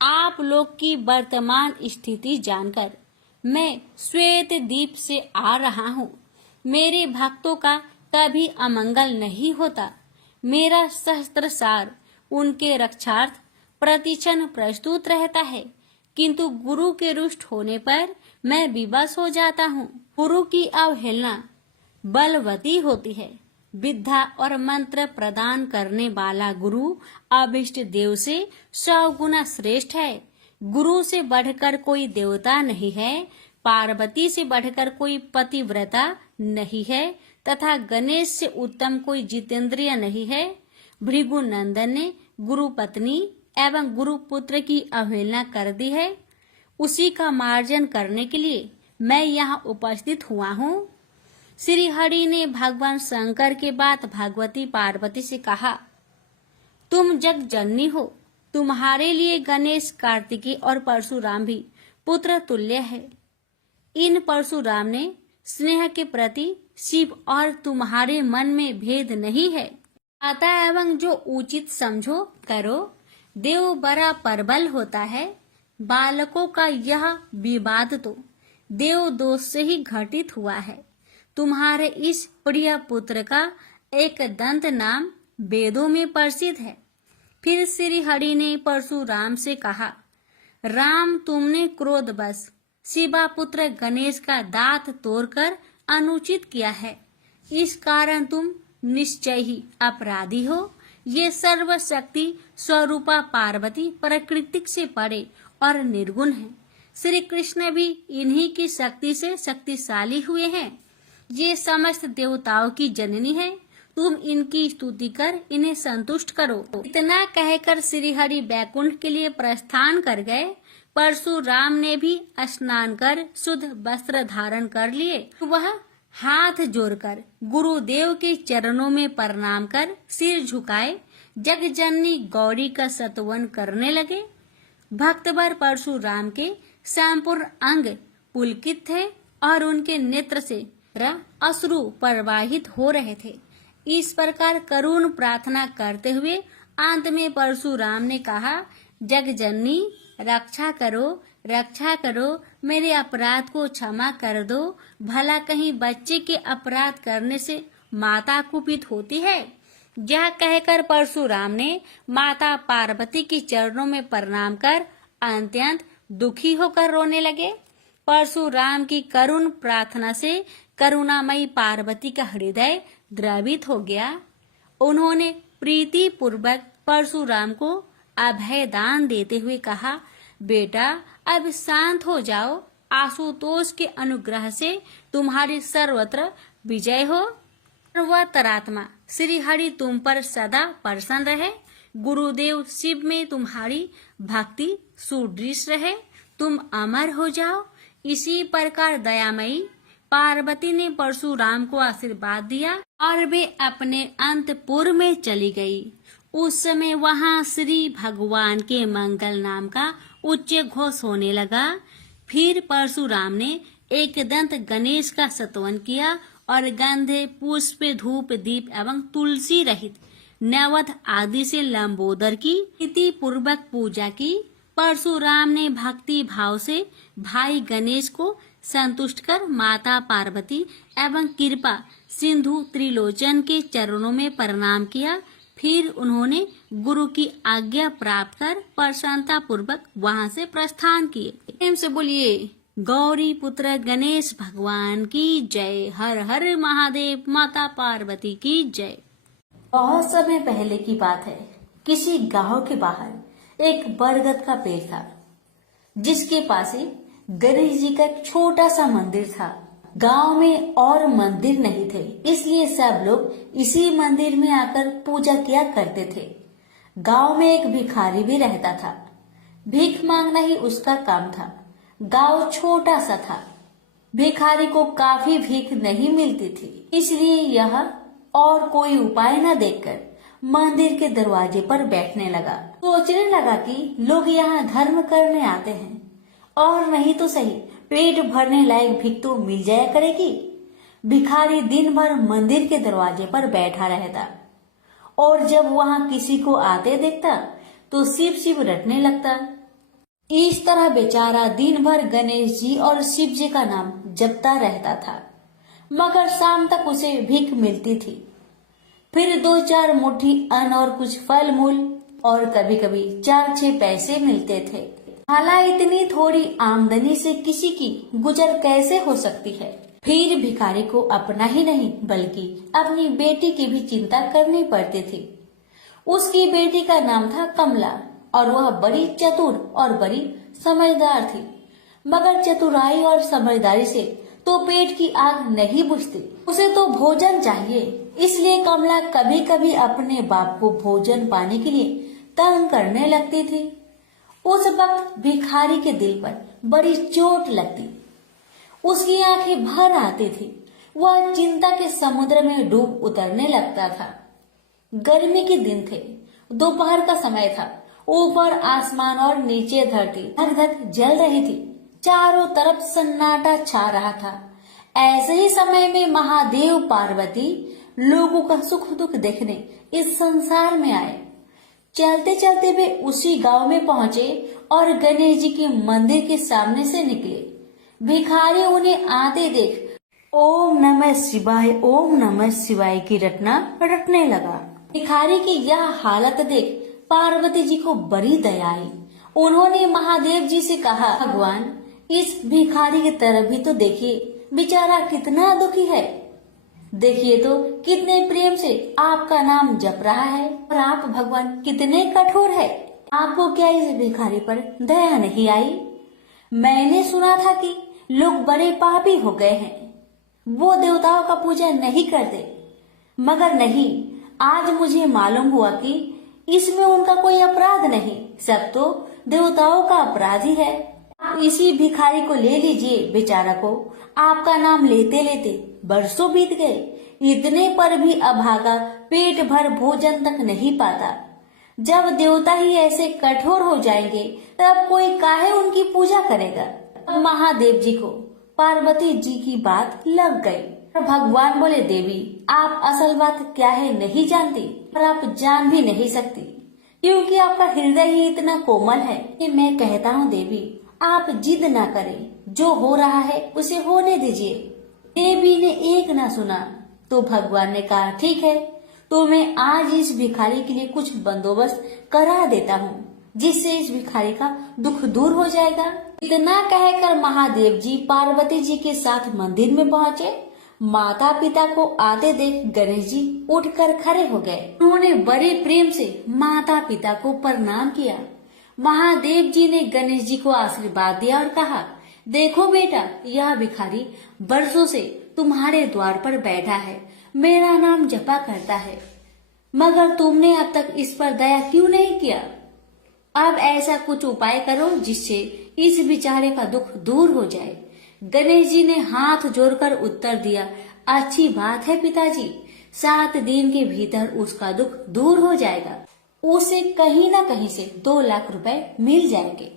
आप लोग की वर्तमान स्थिति जानकर मैं श्वेत द्वीप से आ रहा हूँ। मेरे भक्तों का कभी अमंगल नहीं होता। मेरा सहस्त्र सार उनके रक्षार्थ प्रतिक्षण प्रस्तुत रहता है, किंतु गुरु के रुष्ट होने पर मैं विवश हो जाता हूँ। गुरु की अवहेलना बलवती होती है। विद्या और मंत्र प्रदान करने वाला गुरु अभिष्ट देव से 100 गुना श्रेष्ठ है। गुरु से बढ़कर कोई देवता नहीं है, पार्वती से बढ़कर कोई पतिव्रता नहीं है तथा गणेश से उत्तम कोई जितेंद्रिय नहीं है। भृगु नंदन ने गुरु पत्नी एवं गुरु पुत्र की अवहेलना कर दी है। उसी का मार्जन करने के लिए मैं यहाँ उपस्थित हुआ हूँ। श्री हरि ने भगवान शंकर के बाद भगवती पार्वती से कहा, तुम जग जननी हो। तुम्हारे लिए गणेश, कार्तिकेय और परशुराम भी पुत्र तुल्य है। इन परशुराम ने स्नेह के प्रति शिव और तुम्हारे मन में भेद नहीं है। आता एवं जो उचित समझो करो। देव बड़ा प्रबल होता है। बालकों का यह विवाद तो देव दोष से ही घटित हुआ है। तुम्हारे इस प्रिय पुत्र का एक दंत नाम वेदों में प्रसिद्ध है। फिर श्री हरि ने परशुराम से कहा, राम, तुमने क्रोधवश शिवा पुत्र गणेश का दांत तोड़कर अनुचित किया है। इस कारण तुम निश्चय ही अपराधी हो। ये सर्वशक्ति स्वरूपा पार्वती प्रकृति से परे और निर्गुण है। श्री कृष्ण भी इन्हीं की शक्ति से शक्तिशाली हुए हैं। ये समस्त देवताओं की जननी है। तुम इनकी स्तुति कर इन्हें संतुष्ट करो। इतना कहकर श्री हरि वैकुंठ के लिए प्रस्थान कर गए। परशुराम ने भी स्नान कर शुद्ध वस्त्र धारण कर लिए। वह हाथ जोड़कर गुरुदेव के चरणों में प्रणाम कर सिर झुकाए जगजननी गौरी का स्तवन करने लगे। भक्तवर परशुराम के संपूर्ण अंग पुलकित थे और उनके नेत्र से अश्रु प्रवाहित हो रहे थे। इस प्रकार करुण प्रार्थना करते हुए अंत में परशुराम ने कहा, जगजननी, रक्षा करो, मेरे अपराध को क्षमा कर दो। भला कहीं बच्चे के अपराध करने से माता कुपित होती है। यह कहकर परशुराम ने माता पार्वती के चरणों में प्रणाम कर अत्यंत दुखी होकर रोने लगे। परशुराम की करुण प्रार्थना से करुणामयी पार्वती का हृदय द्रवित हो गया। उन्होंने प्रीति पूर्वक परशुराम को अभय दान देते हुए कहा, बेटा, अब शांत हो जाओ। आशुतोष के अनुग्रह से तुम्हारी सर्वत्र विजय हो। सर्वतरात्मा श्री हरि तुम पर सदा प्रसन्न रहे। गुरुदेव शिव में तुम्हारी भक्ति सुदृढ़ रहे। तुम अमर हो जाओ। इसी प्रकार दयामयी पार्वती ने परशुराम को आशीर्वाद दिया और वे अपने अंतपुर में चली गई। उस समय वहां श्री भगवान के मंगल नाम का उच्च घोष होने लगा। फिर परशुराम ने एक दंत गणेश का स्तवन किया और गंधे, पुष्प, धूप, दीप एवं तुलसी रहित नैवेद्य आदि से लंबोदर की विधि पूर्वक पूजा की। परशुराम ने भक्ति भाव से भाई गणेश को संतुष्ट कर माता पार्वती एवं कृपा सिंधु त्रिलोचन के चरणों में प्रणाम किया। फिर उन्होंने गुरु की आज्ञा प्राप्त कर प्रसन्नता पूर्वक वहां से प्रस्थान किए। प्रेम से बोलिए गौरी पुत्र गणेश भगवान की जय। हर हर महादेव। माता पार्वती की जय। बहुत समय पहले की बात है। किसी गांव के बाहर एक बरगद का पेड़ था, जिसके पास ही गणेश जी का एक छोटा सा मंदिर था। गांव में और मंदिर नहीं थे, इसलिए सब लोग इसी मंदिर में आकर पूजा किया करते थे। गांव में एक भिखारी भी रहता था। भीख मांगना ही उसका काम था। गांव छोटा सा था। भिखारी को काफी भीख नहीं मिलती थी, इसलिए यह और कोई उपाय न देखकर मंदिर के दरवाजे पर बैठने लगा। सोचने लगा कि लोग यहाँ धर्म करने आते हैं और नहीं तो सही पेट भरने लायक भीख तो मिल जाया करेगी। भिखारी दिन भर मंदिर के दरवाजे पर बैठा रहता और जब वहाँ किसी को आते देखता तो शिव शिव रटने लगता। इस तरह बेचारा दिन भर गणेश जी और शिव जी का नाम जपता रहता था, मगर शाम तक उसे भीख मिलती थी। फिर 2-4 मुट्ठी अन्न और कुछ फल मूल और कभी कभी 4-6 पैसे मिलते थे। हालांकि इतनी थोड़ी आमदनी से किसी की गुजर कैसे हो सकती है। फिर भिखारी को अपना ही नहीं बल्कि अपनी बेटी की भी चिंता करनी पड़ती थी। उसकी बेटी का नाम था कमला और वह बड़ी चतुर और बड़ी समझदार थी, मगर चतुराई और समझदारी से तो पेट की आग नहीं बुझती। उसे तो भोजन चाहिए, इसलिए कमला कभी कभी अपने बाप को भोजन पाने के लिए तंग करने लगती थी। उस वक्त भिखारी के दिल पर बड़ी चोट लगती। उसकी आंखें भर आती थी। वह चिंता के समुद्र में डूब उतरने लगता था। गर्मी के दिन थे। दोपहर का समय था। ऊपर आसमान और नीचे धरती धक धक जल रही थी। चारों तरफ सन्नाटा छा रहा था। ऐसे ही समय में महादेव पार्वती लोगों का सुख दुख देखने इस संसार में आए। चलते चलते वे उसी गांव में पहुंचे और गणेश जी के मंदिर के सामने से निकले। भिखारी उन्हें आते देख ओम नमः शिवाय की रटना रटने लगा। भिखारी की यह हालत देख पार्वती जी को बड़ी दया आई। उन्होंने महादेव जी से कहा, भगवान इस भिखारी की तरफ भी तो देखिए, बेचारा कितना दुखी है। देखिए तो कितने प्रेम से आपका नाम जप रहा है और आप भगवान कितने कठोर है। आपको क्या इस भिखारी पर दया नहीं आई? मैंने सुना था कि लोग बड़े पापी हो गए हैं, वो देवताओं का पूजा नहीं करते, मगर नहीं, आज मुझे मालूम हुआ कि इसमें उनका कोई अपराध नहीं, सब तो देवताओं का अपराध ही है। आप इसी भिखारी को ले लीजिए। बेचारा को आपका नाम लेते लेते बरसों बीत गए, इतने पर भी अभागा पेट भर भोजन तक नहीं पाता। जब देवता ही ऐसे कठोर हो जाएंगे तब कोई काहे उनकी पूजा करेगा। अब महादेव जी को पार्वती जी की बात लग गई। भगवान बोले, देवी आप असल बात क्या है नहीं जानती और आप जान भी नहीं सकती, क्योंकि आपका हृदय ही इतना कोमल है कि मैं कहता हूँ देवी आप जिद ना करें, जो हो रहा है उसे होने दीजिए। देवी ने एक ना सुना तो भगवान ने कहा, ठीक है तो मैं आज इस भिखारी के लिए कुछ बंदोबस्त करा देता हूँ, जिससे इस भिखारी का दुख दूर हो जाएगा। इतना कहकर महादेव जी पार्वती जी के साथ मंदिर में पहुँचे। माता पिता को आते देख गणेश जी उठकर खड़े हो गए। उन्होंने बड़े प्रेम से माता पिता को प्रणाम किया। महादेव जी ने गणेश जी को आशीर्वाद दिया और कहा, देखो बेटा, यह भिखारी बरसों से तुम्हारे द्वार पर बैठा है, मेरा नाम जपा करता है, मगर तुमने अब तक इस पर दया क्यों नहीं किया? अब ऐसा कुछ उपाय करो जिससे इस बेचारे का दुख दूर हो जाए। गणेश जी ने हाथ जोड़कर उत्तर दिया, अच्छी बात है पिताजी, 7 दिन के भीतर उसका दुख दूर हो जाएगा। उसे कहीं न कहीं से 2 लाख रुपए मिल जाएंगे।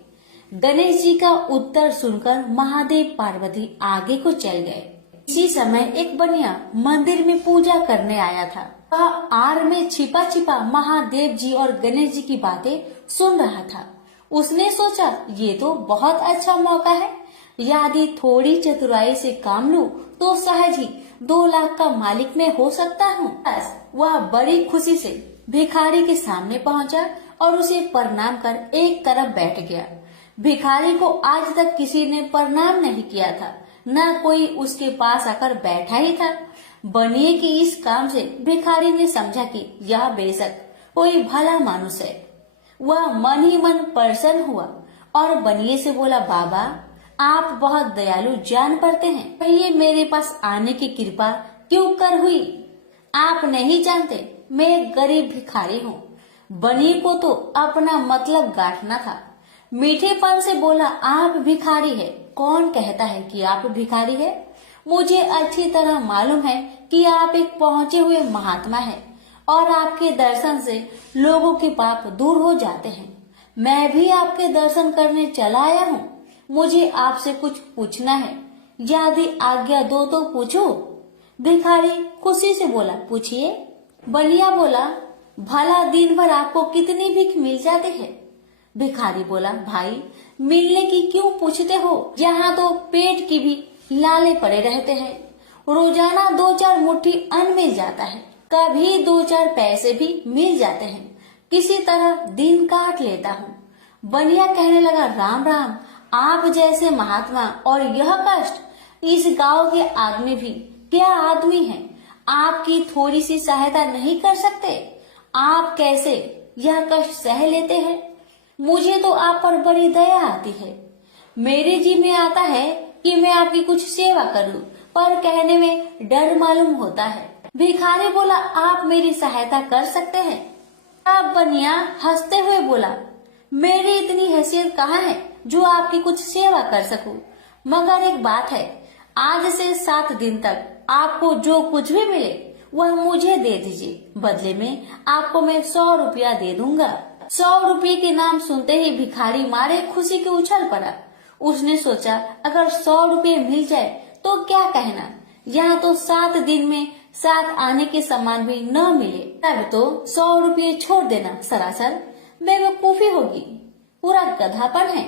गणेश जी का उत्तर सुनकर महादेव पार्वती आगे को चल गए। इसी समय एक बनिया मंदिर में पूजा करने आया था। वह आड़ में छिपा छिपा महादेव जी और गणेश जी की बातें सुन रहा था। उसने सोचा, ये तो बहुत अच्छा मौका है, यदि थोड़ी चतुराई से काम लूं तो सहज ही 2 लाख का मालिक मैं हो सकता हूँ। बस वह बड़ी खुशी से भिखारी के सामने पहुंचा और उसे प्रणाम कर एक तरफ बैठ गया। भिखारी को आज तक किसी ने प्रणाम नहीं किया था, न कोई उसके पास आकर बैठा ही था। बनिए के इस काम से भिखारी ने समझा कि यह बेशक कोई भला मानुष है। वह मन ही मन प्रसन्न हुआ और बनिए से बोला, बाबा आप बहुत दयालु जान पड़ते हैं, कहिए मेरे पास आने की कृपा क्यों कर हुई? आप नहीं जानते मैं एक गरीब भिखारी हूँ। बनिए को तो अपना मतलब गांठना था। मीठेपन से बोला, आप भिखारी है? कौन कहता है कि आप भिखारी है? मुझे अच्छी तरह मालूम है कि आप एक पहुंचे हुए महात्मा हैं और आपके दर्शन से लोगों के पाप दूर हो जाते हैं। मैं भी आपके दर्शन करने चला आया हूँ। मुझे आपसे कुछ पूछना है, यदि आज्ञा दो तो पूछो। भिखारी खुशी से बोला, पूछिए। बनिया बोला, भला दिन भर आपको कितनी भीख मिल जाती है? भिखारी बोला, भाई मिलने की क्यों पूछते हो, यहाँ तो पेट की भी लाले पड़े रहते हैं। रोजाना 2-4 मुट्ठी अन्न मिल जाता है, कभी 2-4 पैसे भी मिल जाते हैं, किसी तरह दिन काट लेता हूँ। बनिया कहने लगा, राम राम, आप जैसे महात्मा और यह कष्ट, इस गांव के आदमी भी क्या आदमी हैं? आपकी थोड़ी सी सहायता नहीं कर सकते? आप कैसे यह कष्ट सह लेते हैं? मुझे तो आप पर बड़ी दया आती है। मेरे जी में आता है कि मैं आपकी कुछ सेवा करूं, पर कहने में डर मालूम होता है। भिखारी बोला, आप मेरी सहायता कर सकते हैं? अब बनिया हंसते हुए बोला, मेरी इतनी हैसियत कहाँ है जो आपकी कुछ सेवा कर सकूं, मगर एक बात है, आज से 7 दिन तक आपको जो कुछ भी मिले वह मुझे दे दीजिए, बदले में आपको मैं 100 रुपया दे दूंगा। 100 रुपये के नाम सुनते ही भिखारी मारे खुशी के उछल पड़ा। उसने सोचा, अगर 100 रुपये मिल जाए तो क्या कहना, यहाँ तो 7 दिन में 7 आने के सामान भी न मिले, तब तो 100 रुपये छोड़ देना सरासर बेवकूफी होगी, पूरा गधापन है।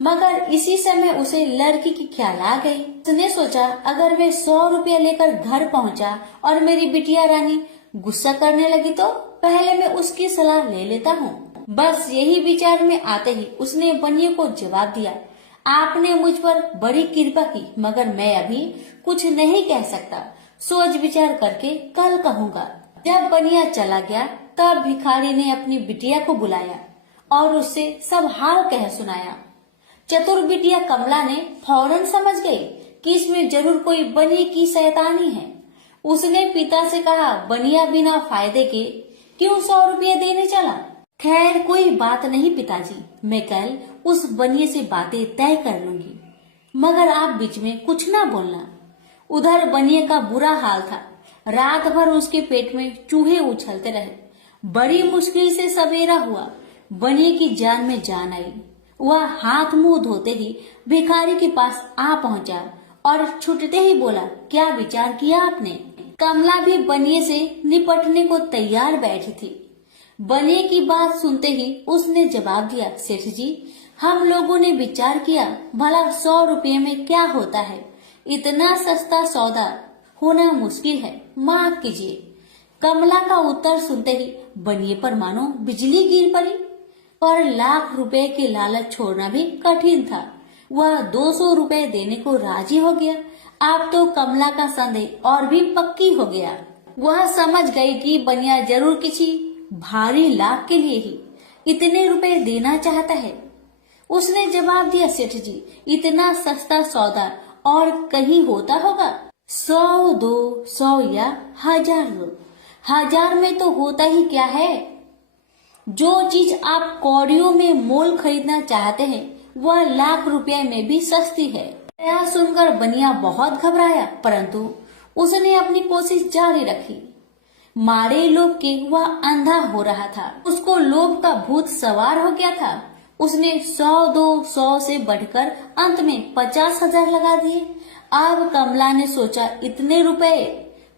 मगर इसी समय उसे लड़की की ख्याल आ गई। उसने सोचा, अगर मैं 100 रुपया लेकर घर पहुँचा और मेरी बिटिया रानी गुस्सा करने लगी तो पहले मैं उसकी सलाह ले लेता हूँ। बस यही विचार में आते ही उसने बनिए को जवाब दिया, आपने मुझ पर बड़ी कृपा की, मगर मैं अभी कुछ नहीं कह सकता, सोच विचार करके कल कहूँगा। जब बनिया चला गया तब भिखारी ने अपनी बिटिया को बुलाया और उससे सब हाल कह सुनाया। चतुर बिटिया कमला ने फौरन समझ गई कि इसमें जरूर कोई बनिए की शैतानी है। उसने पिता से कहा, बनिया बिना फायदे के क्यों 100 रुपये देने चला? खैर कोई बात नहीं पिताजी, मैं कल उस बनिए से बातें तय कर लूंगी, मगर आप बीच में कुछ ना बोलना। उधर बनिए का बुरा हाल था, रात भर उसके पेट में चूहे उछलते रहे। बड़ी मुश्किल से सवेरा हुआ, बनिए की जान में जान आई। वह हाथ मुंह धोते ही भिखारी के पास आ पहुंचा और छूटते ही बोला, क्या विचार किया आपने? कमला भी बनिए से निपटने को तैयार बैठी थी। बनिए की बात सुनते ही उसने जवाब दिया, सेठ जी, हम लोगों ने विचार किया, भला 100 रुपये में क्या होता है, इतना सस्ता सौदा होना मुश्किल है, माफ कीजिए। कमला का उत्तर सुनते ही बनिए पर मानो बिजली गिर पड़ी, पर लाख रुपए के लालच छोड़ना भी कठिन था। वह 200 रुपए देने को राजी हो गया। अब तो कमला का संदेह और भी पक्की हो गया। वह समझ गई कि बनिया जरूर किसी भारी लाभ के लिए ही इतने रुपए देना चाहता है। उसने जवाब दिया, सेठ जी, इतना सस्ता सौदा और कहीं होता होगा? 100 दो, 100 या 1000 दो, 1000 में तो होता ही क्या है। जो चीज आप कौड़ियों में मोल खरीदना चाहते हैं वह लाख रुपए में भी सस्ती है। यह सुनकर बनिया बहुत घबराया, परंतु उसने अपनी कोशिश जारी रखी। मारे लोभ के वह अंधा हो रहा था। उसको लोभ का भूत सवार हो गया था। उसने 100-200 से बढ़कर अंत में 50,000 लगा दिए। अब कमला ने सोचा इतने रुपए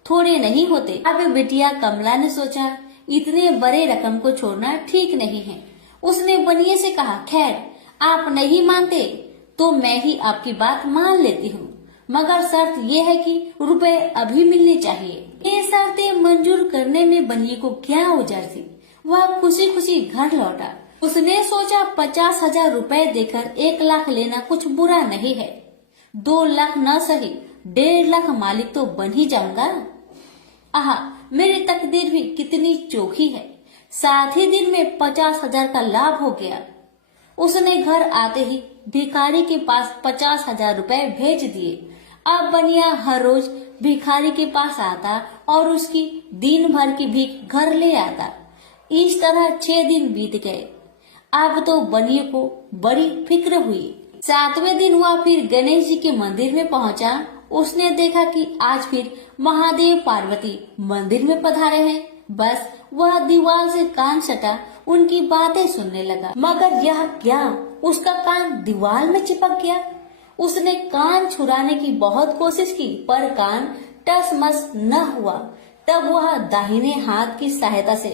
थोड़े नहीं होते। अब बिटिया कमला ने सोचा इतने बड़े रकम को छोड़ना ठीक नहीं है। उसने बनिए से कहा, खैर आप नहीं मानते तो मैं ही आपकी बात मान लेती हूँ, मगर शर्त यह है कि रुपए अभी मिलने चाहिए। ये शर्तें मंजूर करने में बनिए को क्या उजर थी। वह खुशी खुशी घर लौटा। उसने सोचा 50,000 रुपए देकर 1 लाख लेना कुछ बुरा नहीं है। 2 लाख न सही 1.5 लाख मालिक तो बन ही जाऊंगा। आहा, मेरी तकदीर भी कितनी चोखी है। साथ ही दिन में 50,000 का लाभ हो गया। उसने घर आते ही भिखारी के पास 50,000 रुपए भेज दिए। अब बनिया हर रोज भिखारी के पास आता और उसकी दिन भर की भीख घर ले आता। इस तरह 6 दिन बीत गए। अब तो बनिए को बड़ी फिक्र हुई। 7वें दिन वह फिर गणेश जी के मंदिर में पहुंचा। उसने देखा कि आज फिर महादेव पार्वती मंदिर में पधारे हैं। बस वह दीवार से कान सटा उनकी बातें सुनने लगा, मगर यह क्या, उसका कान दीवार में चिपक गया। उसने कान छुड़ाने की बहुत कोशिश की, पर कान टस-मस न हुआ। तब वह दाहिने हाथ की सहायता से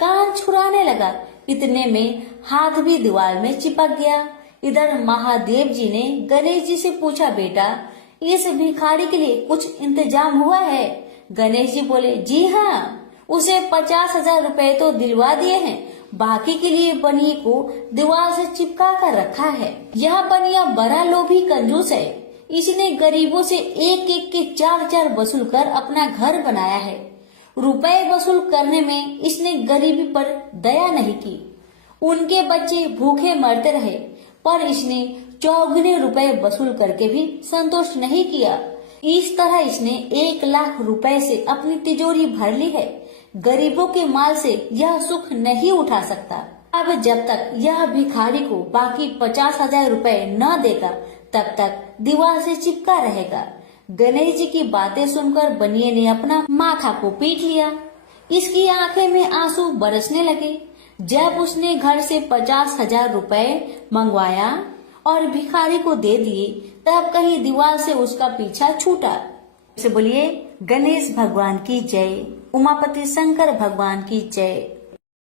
कान छुड़ाने लगा। इतने में हाथ भी दीवार में चिपक गया। इधर महादेव जी ने गणेश जी से पूछा, बेटा इस भिखारी के लिए कुछ इंतजाम हुआ है? गणेश जी बोले, जी हाँ, उसे 50,000 रुपए तो दिलवा दिए हैं, बाकी के लिए बनिए को दीवार से चिपका कर रखा है। यह बनिया बड़ा लोभी कंजूस है। इसने गरीबों से एक एक के 4-4 वसूल कर अपना घर बनाया है। रुपए वसूल करने में इसने गरीबी पर दया नहीं की। उनके बच्चे भूखे मरते रहे, पर इसने 4 रुपए वसूल करके भी संतोष नहीं किया। इस तरह इसने 1 लाख रुपए से अपनी तिजोरी भर ली है। गरीबों के माल से यह सुख नहीं उठा सकता। अब जब तक यह भिखारी को बाकी 50,000 रुपए न देगा, तब तक दीवार से चिपका रहेगा। गणेश जी की बातें सुनकर बनिए ने अपना माथा को पीट लिया। इसकी आंखें में आंसू बरसने लगे। जब उसने घर से 50,000 रुपए मंगवाया और भिखारी को दे दिए, तब कहीं दीवार से उसका पीछा छूटा। बोलिए गणेश भगवान की जय, उमापति शंकर भगवान की जय।